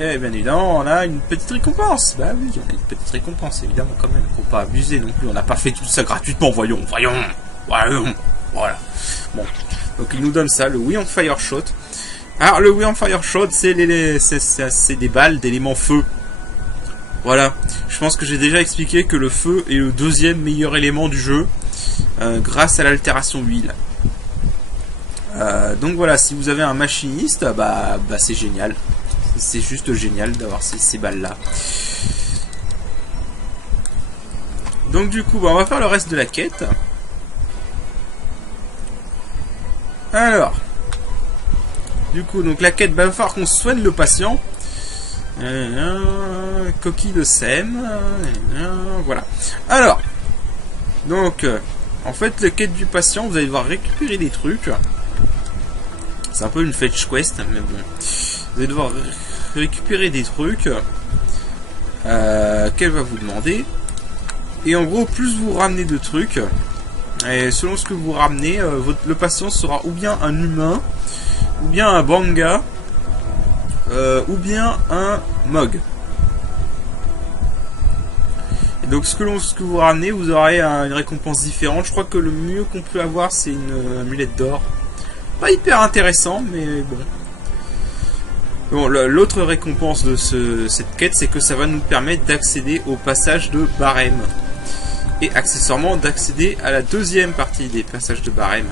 Et bien évidemment, on a une petite récompense. Bah oui, on a une petite récompense, évidemment, quand même. Faut pas abuser non plus. On n'a pas fait tout ça gratuitement. Voyons. Voilà. Bon. Donc il nous donne ça, le We on Fire Shot. Alors le We on Fire Shot, c'est des balles d'éléments feu. Voilà. Je pense que j'ai déjà expliqué que le feu est le deuxième meilleur élément du jeu. Grâce à l'altération huile. Donc voilà, si vous avez un machiniste, bah c'est génial. C'est juste génial d'avoir ces balles là. Donc du coup, bah, on va faire le reste de la quête. Alors, du coup, donc la quête, bah, il va falloir qu'on soigne le patient. Coquille de sème. Voilà. Alors, donc, en fait, la quête du patient, vous allez devoir récupérer des trucs. C'est un peu une fetch quest, mais bon. Vous allez devoir récupérer des trucs qu'elle va vous demander. Et en gros, plus vous ramenez de trucs, et selon ce que vous ramenez, le patient sera ou bien un humain, ou bien un banga, ou bien un mog. Et donc ce que vous ramenez, vous aurez une récompense différente. Je crois que le mieux qu'on peut avoir, c'est une amulette d'or. Pas hyper intéressant, mais bon. Bon, l'autre récompense de cette quête, c'est que ça va nous permettre d'accéder au passage de Barème. Et accessoirement d'accéder à la deuxième partie des passages de Barème.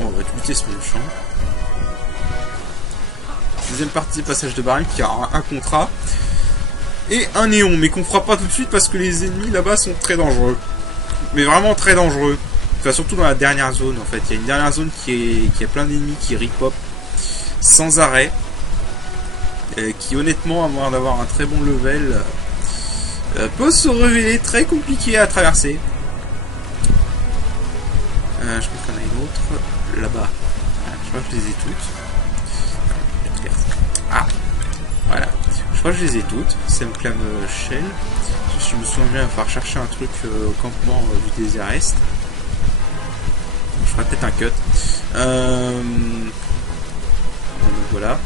On va buter ce méchant. Deuxième partie des passages de Barème qui aura un contrat. Et un néon, mais qu'on fera pas tout de suite parce que les ennemis là-bas sont très dangereux. Mais vraiment très dangereux. Enfin, surtout dans la dernière zone en fait. Il y a une dernière zone qui a plein d'ennemis qui ripop sans arrêt. Qui honnêtement, à moins d'avoir un très bon level, peut se révéler très compliqué à traverser. Je crois qu'il y en a une autre là-bas. Je crois que je les ai toutes. Ah, voilà. Je crois que je les ai toutes. Ça me clame Shell. Si je me souviens bien, il va falloir chercher un truc au campement du désert Est. Je ferai peut-être un cut. Donc voilà.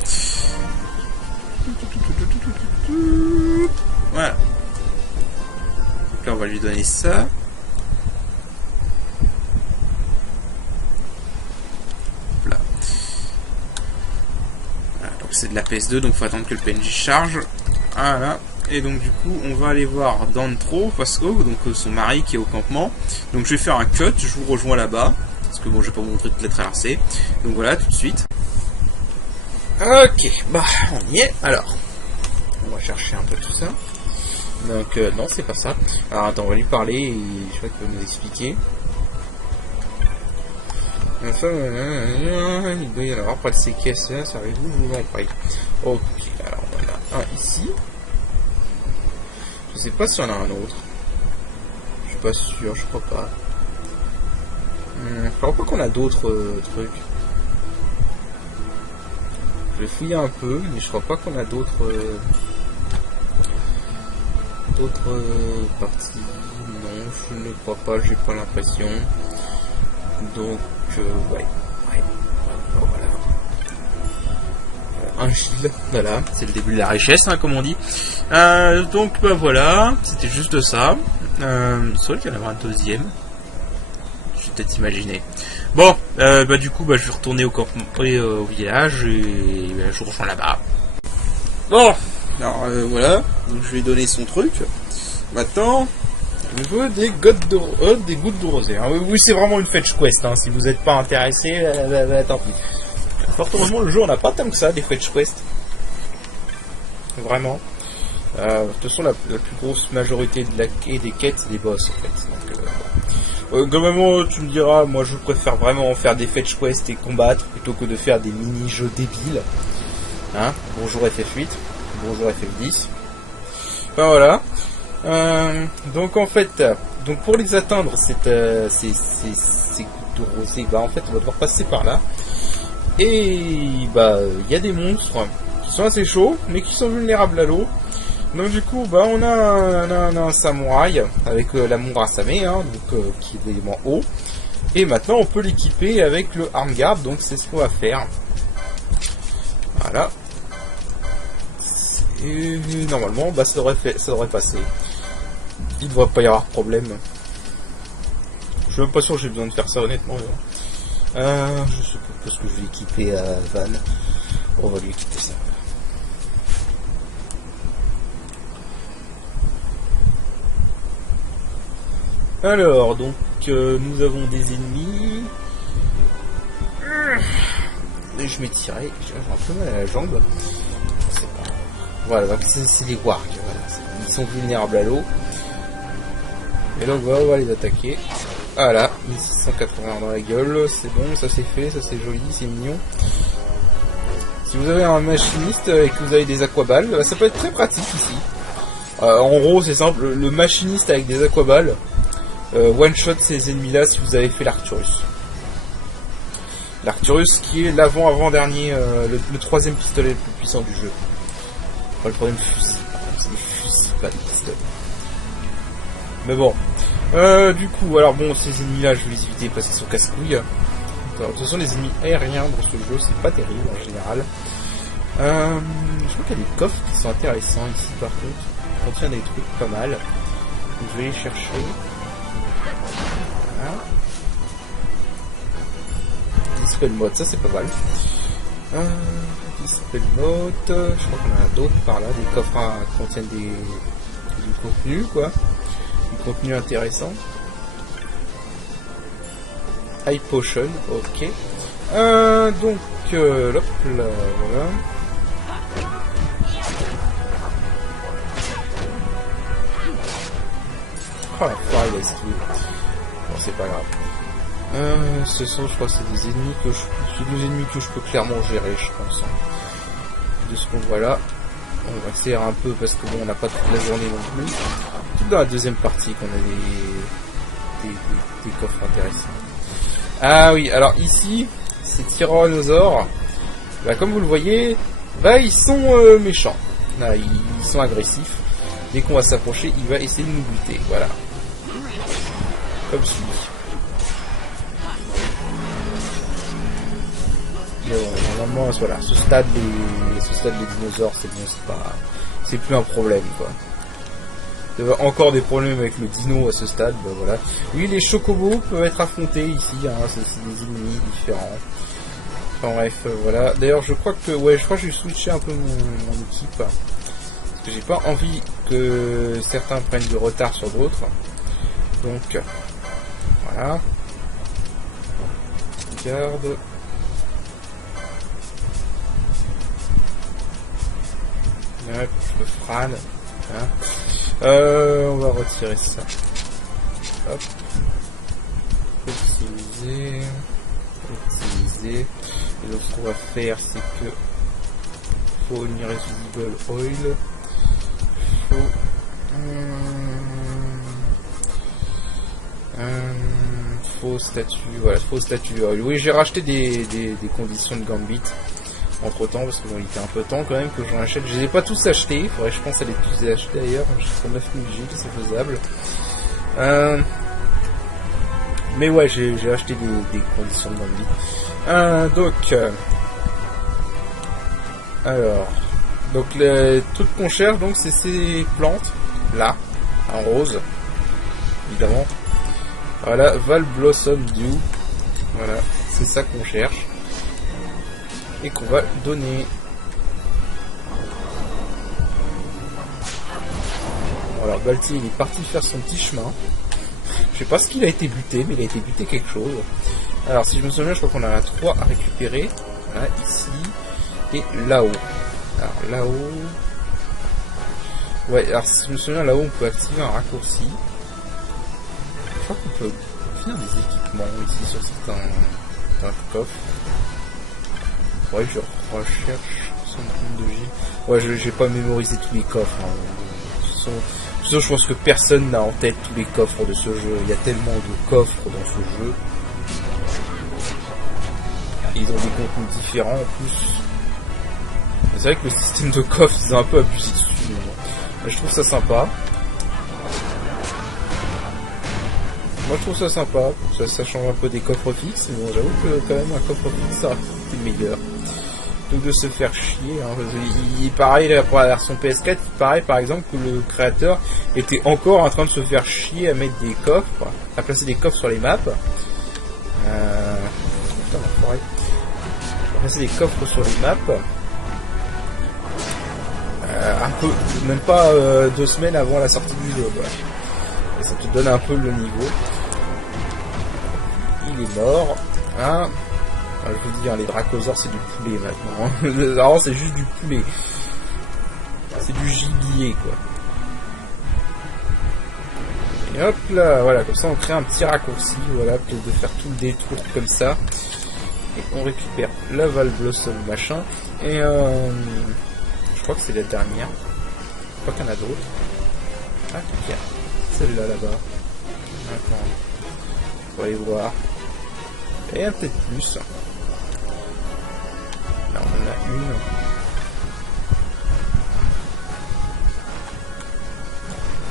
Voilà. Donc là, on va lui donner ça. Voilà. Voilà, donc c'est de la PS2, donc il faut attendre que le PNJ charge. Voilà. Et donc du coup, on va aller voir Dantro, parce que donc son mari qui est au campement. Donc je vais faire un cut, je vous rejoins là-bas. Parce que bon, je vais pas vous montrer toute la traversée. Donc voilà, tout de suite. Ok, bah, on y est. Alors, on va chercher un peu tout ça. Donc, non, c'est pas ça. Alors, attends, on va lui parler et je crois qu'il va nous expliquer. Enfin, il doit y en avoir près de ces caisses là, ça arrive où, je vous en prie. Ok, alors on en a un ici. Je sais pas si on a un autre. Je suis pas sûr, je crois pas. Je crois pas qu'on a d'autres trucs. Je vais fouiller un peu, mais je crois pas qu'on a d'autres parties. Non, je ne crois pas, j'ai pas l'impression. Donc, ouais, voilà. Un Gilles, voilà, c'est le début de la richesse, hein, comme on dit. Donc, bah voilà, c'était juste ça. C'est vrai qu'il y en avait un deuxième. Je vais peut-être imaginer. Bon, bah du coup, bah je vais retourner au village et bah, je rejoins là-bas. Bon, alors voilà, donc je vais donner son truc. Maintenant, je veux des gouttes de rosée. Hein. Oui, c'est vraiment une fetch quest. Hein. Si vous n'êtes pas intéressé, tant pis. Fort heureusement, le jeu, on n'a pas tant que ça des fetch quests. Vraiment. De toute façon, la plus grosse majorité des quêtes, c'est des boss en fait. Donc, globalement, tu me diras, moi je préfère vraiment faire des fetch quests et combattre plutôt que de faire des mini-jeux débiles. Hein, bonjour FF8, bonjour FF10. Enfin voilà. Donc en fait, donc pour les atteindre, ces gouttes de rosée, bah en fait on va devoir passer par là. Et bah il y a des monstres qui sont assez chauds, mais qui sont vulnérables à l'eau. Donc du coup, bah on a un samouraï avec la Murasame, hein, donc qui est l'élément haut. Et maintenant on peut l'équiper avec le Armguard, donc c'est ce qu'on va faire. Voilà. Et normalement, bah ça devrait passer. Il ne devrait pas y avoir de problème. Je suis même pas sûr que j'ai besoin de faire ça honnêtement. Je sais pas parce que je vais équiper à Van. On va lui équiper ça. Alors, donc, nous avons des ennemis. Et je m'ai tiré, j'ai un peu mal à la jambe. Voilà, donc c'est les wargs. Voilà. Ils sont vulnérables à l'eau. Et donc, on va les attaquer. Voilà, 1680 dans la gueule. C'est bon, ça c'est fait, ça c'est joli, c'est mignon. Si vous avez un machiniste et que vous avez des aquaballes, ça peut être très pratique ici. En gros, c'est simple, le machiniste avec des aquaballes one-shot ces ennemis-là si vous avez fait l'Arcturus. L'Arcturus qui est l'avant-dernier, le troisième pistolet le plus puissant du jeu. Enfin, le troisième fusil. C'est des fusils, pas des pistolets. Mais bon. Du coup, alors bon, ces ennemis-là, je vais les éviter parce qu'ils sont casse-couilles. Ce sont des ennemis aériens dans ce jeu, c'est pas terrible en général. Je crois qu'il y a des coffres qui sont intéressants ici par contre. Ils contiennent des trucs pas mal. Donc, je vais les chercher. Voilà. Dispel mode, ça c'est pas mal. Dispel mode, je crois qu'on en a d'autres par là, des coffres qui contiennent du contenu quoi. Du contenu intéressant. High potion, ok. Donc, hop là, voilà. Oh la pareil, là, bon, c'est pas grave. Ce sont, je crois, c'est des ennemis que je peux clairement gérer, je pense. De ce qu'on voit là. On va accélérer un peu parce que bon, on n'a pas toute la journée non plus. C'est dans la deuxième partie qu'on a des coffres intéressants. Ah oui, alors ici, ces tyrannosaures, bah, comme vous le voyez, bah, ils sont méchants. Là, ils sont agressifs. Dès qu'on va s'approcher, il va essayer de nous buter. Voilà. Comme celui. Normalement, voilà, ce stade des dinosaures, c'est bon, c'est plus un problème, quoi. Il y a encore des problèmes avec le dino à ce stade, bah voilà. Oui, les chocobos peuvent être affrontés ici, hein, c'est des ennemis différents. Enfin bref, voilà. D'ailleurs, je crois que je vais switcher un peu mon équipe. Parce que j'ai pas envie que certains prennent du retard sur d'autres. Donc, voilà. Garde. Hop, je le frane. Hein. On va retirer ça. Hop. Optimiser. Utiliser. Et donc ce qu'on va faire, c'est que faut une residual oil. Faux statut, voilà, faux statut oil. Oui, j'ai racheté des conditions de Gambit entre temps, parce que bon, il était un peu temps quand même que j'en achète. Je les ai pas tous achetés, il faudrait, je pense, à les tous les acheter d'ailleurs. J'ai 9000 G, c'est faisable. Mais ouais, j'ai acheté des conditions de Gambit. Donc le truc qu'on cherche, donc, c'est ces plantes là, en rose, évidemment. Voilà, Val Blossom Dew. Voilà, c'est ça qu'on cherche. Et qu'on va donner. Alors, Balti, il est parti faire son petit chemin. Je sais pas ce qu'il a été buté, mais il a été buté quelque chose. Alors, si je me souviens, je crois qu'on en a 3 à récupérer. Voilà, ici. Et là-haut. Alors, là-haut. Ouais, alors, si je me souviens, là-haut, on peut activer un raccourci. Je crois qu'on peut faire des équipements ici sur certains coffres. Ouais, je recherche son compte de G. Ouais, j'ai pas mémorisé tous les coffres. Hein. Je pense que personne n'a en tête tous les coffres de ce jeu. Il y a tellement de coffres dans ce jeu. Et ils ont des contenus différents en plus. C'est vrai que le système de coffres, ils ont un peu abusé dessus. Mais je trouve ça sympa. Moi je trouve ça sympa, ça change un peu des coffres fixes, mais bon, j'avoue que quand même un coffre fixe ça aurait été meilleur. Donc de se faire chier, hein. Il paraît pour la version PS4, il paraît par exemple que le créateur était encore en train de se faire chier à mettre des coffres, à placer des coffres sur les maps. Putain, l'enfoiré. À placer des coffres sur les maps. Un peu, même pas 2 semaines avant la sortie du jeu, voilà. Et ça te donne un peu le niveau. Il est mort. Hein, je vous dis, hein, les Dracosaures c'est du poulet maintenant. Alors c'est juste du poulet. C'est du gibier quoi. Et hop là, voilà, comme ça on crée un petit raccourci, voilà, plutôt de faire tout le détour comme ça. Et on récupère la Val Blossom machin. Et je crois que c'est la dernière. Je crois qu'il y en a d'autres. Ah, tiens. Celle-là là-bas. Attends. On va aller voir. Et peut-être plus. Là on en a une.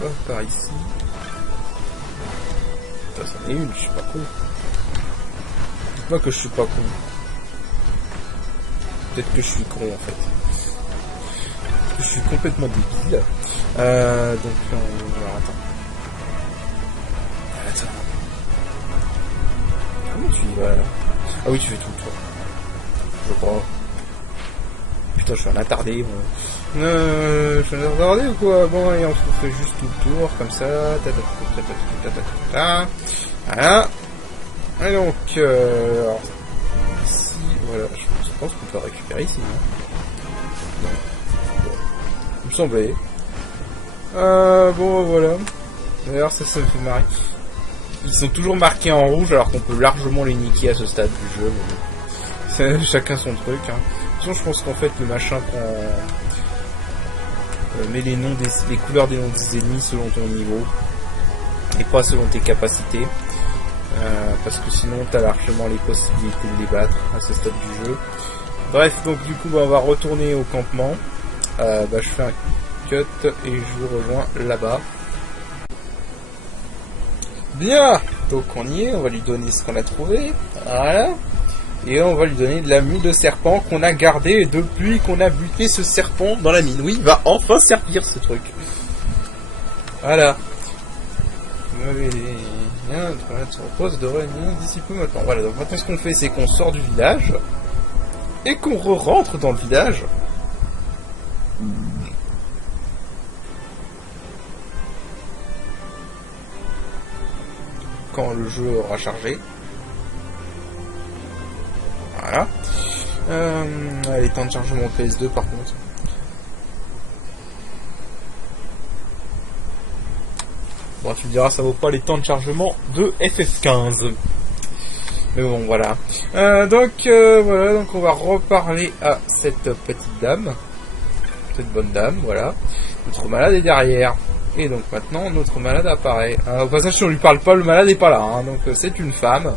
Hop, par ici. Ça c'en est une, je suis pas con. Dites-moi que je suis pas con. Peut-être que je suis con en fait. Je suis complètement débile. Donc alors, attends. Comment tu y vas là? Ah oui, tu fais tout le tour. Je crois. Putain, je suis un attardé. Je suis un attardé ou quoi? Bon, et on se fait juste tout le tour, comme ça. Voilà. Et donc, alors, ici, voilà, je pense qu'on peut récupérer ici, non? Bon, il me semblait. Bon, voilà. D'ailleurs, ça me fait marrer. Ils sont toujours marqués en rouge alors qu'on peut largement les niquer à ce stade du jeu. C'est chacun son truc. Hein. De toute façon, je pense qu'en fait le machin prend met les couleurs des noms des ennemis selon ton niveau et pas selon tes capacités. Parce que sinon t'as largement les possibilités de les battre à ce stade du jeu. Bref, donc du coup on va retourner au campement. Je fais un cut et je vous rejoins là-bas. Bien, donc on y est, on va lui donner ce qu'on a trouvé, voilà, et on va lui donner de la mule de serpent qu'on a gardé depuis qu'on a buté ce serpent dans la mine. Oui, il va enfin servir ce truc. Voilà. Tu reposes de d'ici peu maintenant. Voilà, donc maintenant ce qu'on fait, c'est qu'on sort du village, et qu'on re-rentre dans le village. Quand le jeu aura chargé. Voilà. Les temps de chargement PS2 par contre. Bon, tu me diras, ça vaut pas les temps de chargement de FF15. Mais bon, voilà. Voilà, donc on va reparler à cette petite dame. Cette bonne dame, voilà. Notre malade est derrière. Et donc maintenant, notre malade apparaît. Au passage, si on lui parle pas, le malade n'est pas là. Hein, donc c'est une femme.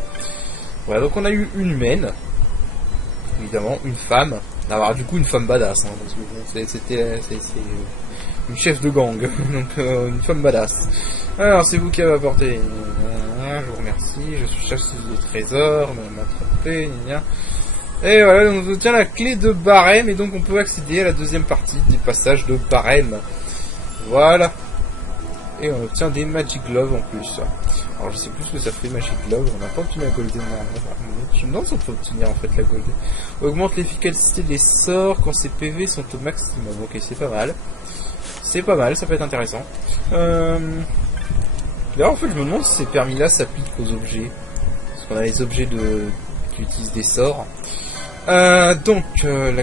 Voilà, donc on a eu une humaine. Évidemment, une femme. Alors du coup, une femme badass. Hein, parce que bon, c'est une chef de gang. Donc une femme badass. Alors, c'est vous qui avez apporté. Je vous remercie. Je suis chasseuse de trésors. On m'a trompé. Et voilà, on obtient la clé de barème. Et donc on peut accéder à la deuxième partie des passages de barème. Voilà. Et on obtient des Magic Gloves en plus. Alors je sais plus ce que ça fait Magic Gloves. On n'a pas obtenu la Golden. Je me demande si on peut obtenir en fait la Golden. Augmente l'efficacité des sorts quand ses PV sont au maximum. Ok, c'est pas mal. C'est pas mal, ça peut être intéressant. D'ailleurs en fait je me demande si ces permis là s'appliquent aux objets. Parce qu'on a les objets qui utilisent des sorts. La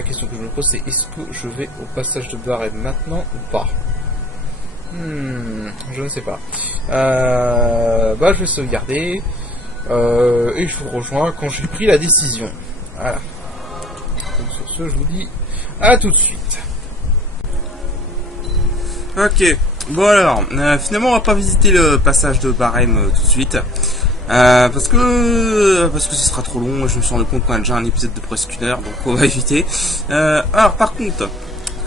question que je me pose c'est est-ce que je vais au passage de barème maintenant ou pas? Je ne sais pas. Je vais sauvegarder. Et je vous rejoins quand j'ai pris la décision. Voilà. Donc sur ce, je vous dis à tout de suite. Ok. Bon alors, finalement on va pas visiter le passage de barème tout de suite. Parce que ce sera trop long et je me suis rendu compte qu'on a déjà un épisode de presque 1 heure, donc on va éviter. Alors par contre,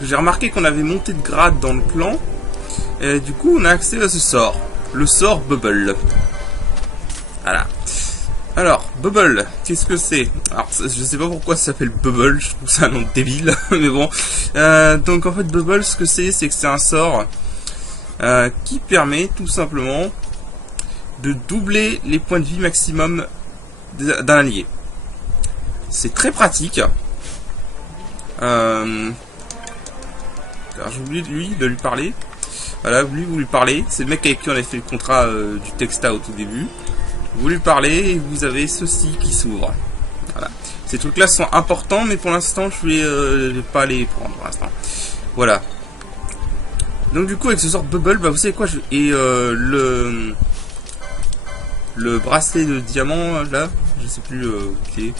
j'ai remarqué qu'on avait monté de grade dans le clan. Et du coup, on a accès à ce sort. Le sort Bubble. Voilà. Alors, Bubble, qu'est-ce que c'est? Alors, je sais pas pourquoi ça s'appelle Bubble. Je trouve ça un nom débile. Mais bon. Donc, en fait, Bubble, ce que c'est que c'est un sort qui permet, tout simplement, de doubler les points de vie maximum d'un allié. C'est très pratique. Alors, j'ai oublié de lui parler. Voilà, vous lui parlez, c'est le mec avec qui on a fait le contrat du Texta au tout début. Vous lui parlez et vous avez ceci qui s'ouvre. Voilà. Ces trucs-là sont importants, mais pour l'instant, je vais pas les prendre pour l'instant. Voilà. Donc du coup, avec ce sort de Bubble, vous savez quoi, le bracelet de diamant, là, je sais plus qui est.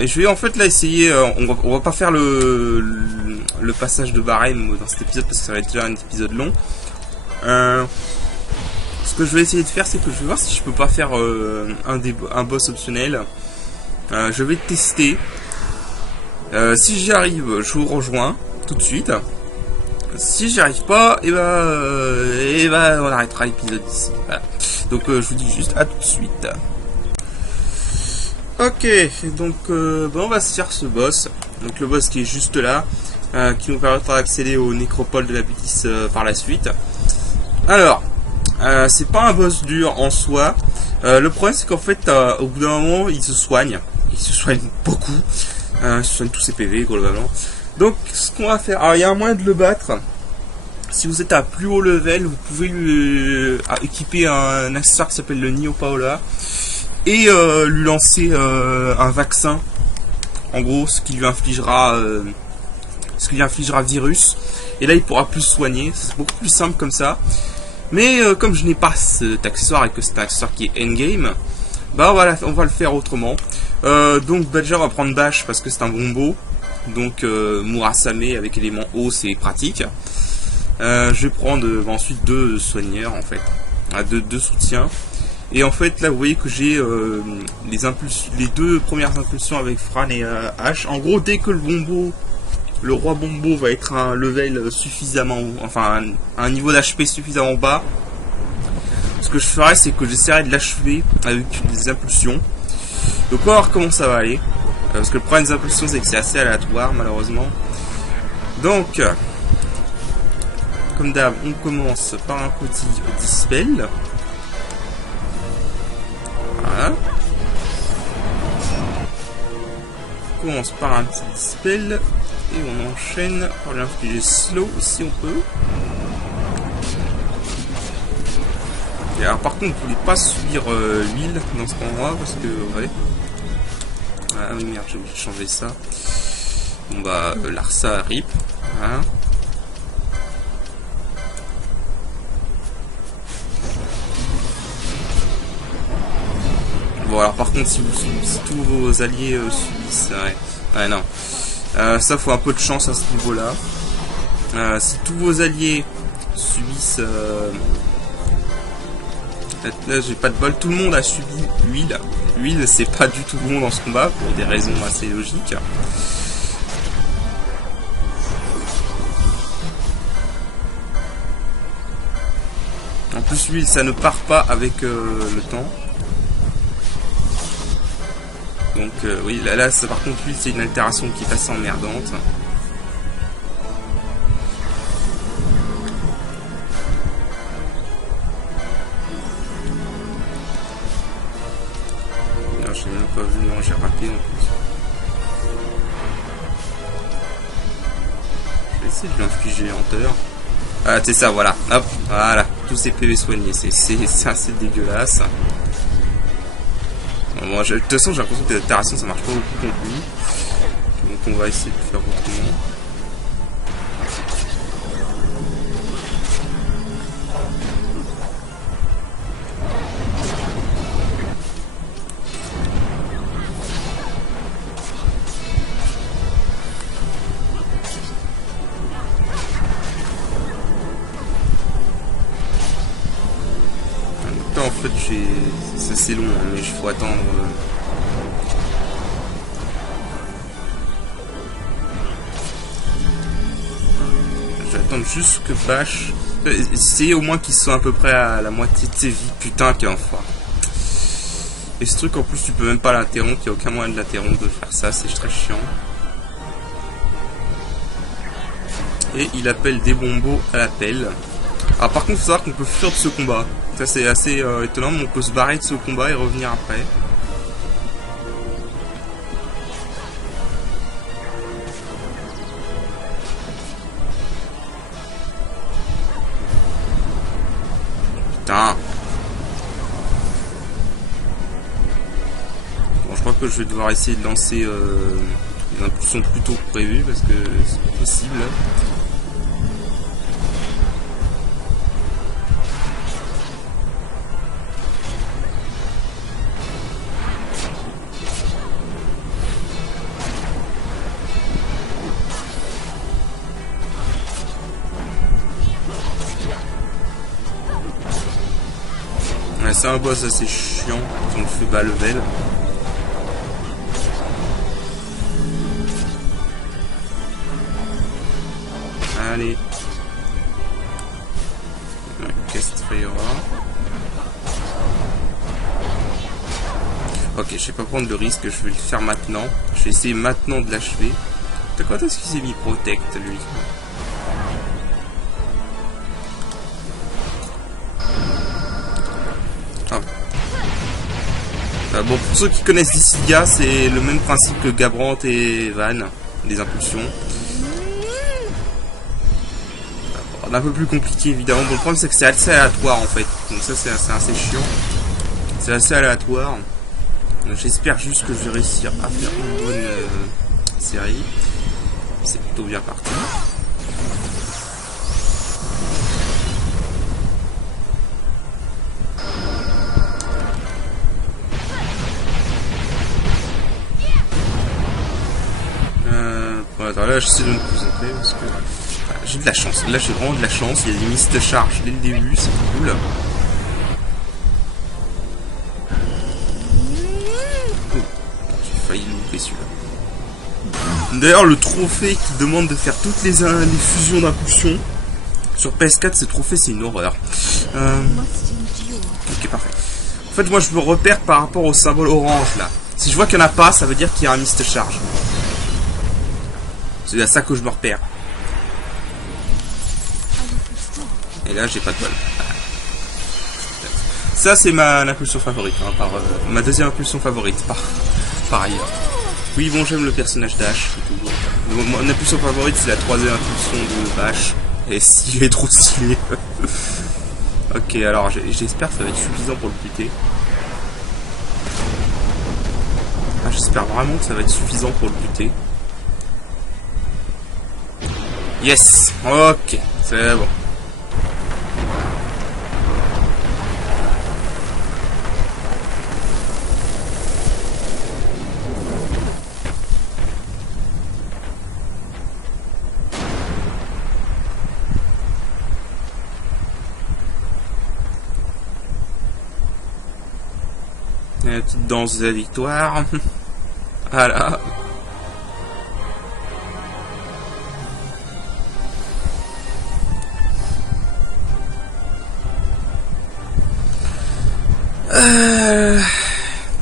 Et je vais en fait là essayer, on va pas faire le passage de barème dans cet épisode parce que ça va être déjà un épisode long. Ce que je vais essayer de faire, c'est que je vais voir si je peux pas faire un boss optionnel. Je vais tester. Si j'y arrive, je vous rejoins tout de suite. Si j'y arrive pas, et on arrêtera l'épisode ici. Voilà. Donc je vous dis juste à tout de suite. Ok, donc on va se faire ce boss. Donc le boss qui est juste là, qui nous permettra d'accéder au nécropole de la bêtise par la suite. Alors, c'est pas un boss dur en soi. Le problème c'est qu'en fait, au bout d'un moment, il se soigne. Il se soigne beaucoup. Il se soigne tous ses PV globalement. Donc ce qu'on va faire, alors il y a un moyen de le battre. Si vous êtes à plus haut level, vous pouvez lui équiper un accessoire qui s'appelle le Neo Paola. Et lui lancer un vaccin, en gros, ce qui lui infligera virus. Et là, il pourra plus soigner. C'est beaucoup plus simple comme ça. Mais comme je n'ai pas cet accessoire et que c'est un accessoire qui est endgame, voilà, on va le faire autrement. Donc Badger va prendre Bash parce que c'est un bombo. Donc Murasame avec élément eau, c'est pratique. Je vais prendre ensuite 2 soigneurs en fait, deux soutiens. Et en fait là vous voyez que j'ai les 2 premières impulsions avec Fran et H. En gros dès que le roi bombo va être à un level suffisamment, enfin un niveau d'HP suffisamment bas, ce que je ferai c'est que j'essaierai de l'achever avec des impulsions. Donc on va voir comment ça va aller. Parce que le problème des impulsions c'est que c'est assez aléatoire malheureusement. Donc comme d'hab on commence par un petit dispel. Voilà. On commence par un petit dispel et on enchaîne par l'infliger slow si on peut. Et alors par contre vous ne voulez pas subir l'huile dans ce moment-là parce que ouais. Ah oui merde, j'ai oublié de changer ça. Bon Larsa rip. Voilà. Bon, alors par contre, si tous vos alliés subissent... Ouais, non. Ça, faut un peu de chance à ce niveau-là. Si tous vos alliés subissent... Là, j'ai pas de bol. Tout le monde a subi l'huile. L'huile, c'est pas du tout bon dans ce combat, pour des raisons assez logiques. En plus, l'huile, ça ne part pas avec le temps. Donc, oui, là, par contre, l'huile, c'est une altération qui est assez emmerdante. Non, j'ai même pas vu, non, j'ai raté en plus. Je vais essayer de lui infliger lenteur. Ah, c'est ça, voilà. Hop, voilà. Tous ces PV soignés. C'est assez dégueulasse. Bon, de toute façon, j'ai l'impression que l'altération, ça marche pas beaucoup contre lui. Donc, on va essayer de faire autrement. En fait, c'est assez long, hein, mais il faut attendre. Je vais attendre juste que Bash. Essayez au moins qu'il soit à peu près à la moitié de ses vies. Putain, quel enfoiré. Et ce truc, en plus, tu peux même pas l'interrompre. Il n'y a aucun moyen de l'interrompre de faire ça. C'est très chiant. Et il appelle des bombos à l'appel. Alors, par contre, il faut savoir qu'on peut fuir de ce combat. Ça, c'est assez étonnant, mais on peut se barrer de ce combat et revenir après. Putain. Bon, je crois que je vais devoir essayer de lancer les impulsions plus tôt que prévu, parce que c'est pas possible. C'est un boss assez chiant quand on le fait bas level. Allez. Castrera. Ok, je vais pas prendre de risque, je vais le faire maintenant. Je vais essayer maintenant de l'achever. Quand est-ce qu'il s'est mis Protect, lui? Bon, pour ceux qui connaissent Dissidia, c'est le même principe que Gabrant et Van, les impulsions. Un peu plus compliqué évidemment. Bon, le problème c'est que c'est assez aléatoire en fait. Donc ça c'est assez chiant. C'est assez aléatoire. J'espère juste que je vais réussir à faire une bonne série. C'est plutôt bien parti. Attends, là j'essaie de me concentrer parce que j'ai de la chance. Là j'ai vraiment de la chance. Il y a des mist charge dès le début, c'est cool. Oh, j'ai failli louper celui-là. D'ailleurs le trophée qui demande de faire toutes les fusions d'impulsion sur PS4, ce trophée c'est une horreur. Ok, parfait. En fait moi je me repère par rapport au symbole orange là. Si je vois qu'il n'y en a pas, ça veut dire qu'il y a un mist charge. C'est à ça que je me repère. Et là, j'ai pas de bol. Ça, c'est ma impulsion favorite. Hein, ma deuxième impulsion favorite, par ailleurs. Oui, bon, j'aime le personnage d'Ash. Mon impulsion favorite, c'est la troisième impulsion de Bash. Et s'il est trop stylé. Ok, alors, j'espère que ça va être suffisant pour le buter. Ah, j'espère vraiment que ça va être suffisant pour le buter. Yes, ok, c'est bon. La petite danse de la victoire. Voilà.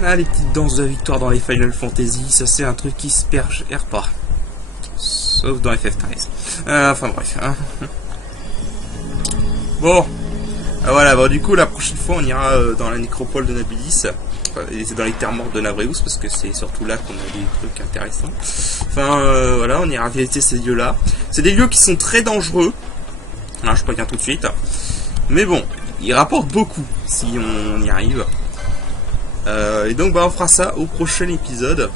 Ah, les petites danses de la victoire dans les Final Fantasy, ça c'est un truc qui se perd pas. Sauf dans FF13. Enfin bref. Hein. Bon. Ah, voilà, bon, du coup la prochaine fois on ira dans la nécropole de Nabilis. Enfin, dans les terres mortes de Navreus, parce que c'est surtout là qu'on a des trucs intéressants. Enfin voilà, on ira visiter ces lieux là. C'est des lieux qui sont très dangereux. Alors je préviens tout de suite. Mais bon, ils rapportent beaucoup si on y arrive. Et donc bah on fera ça au prochain épisode.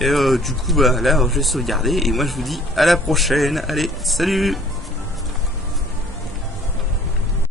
Et du coup bah là je vais sauvegarder et moi je vous dis à la prochaine. Allez, salut!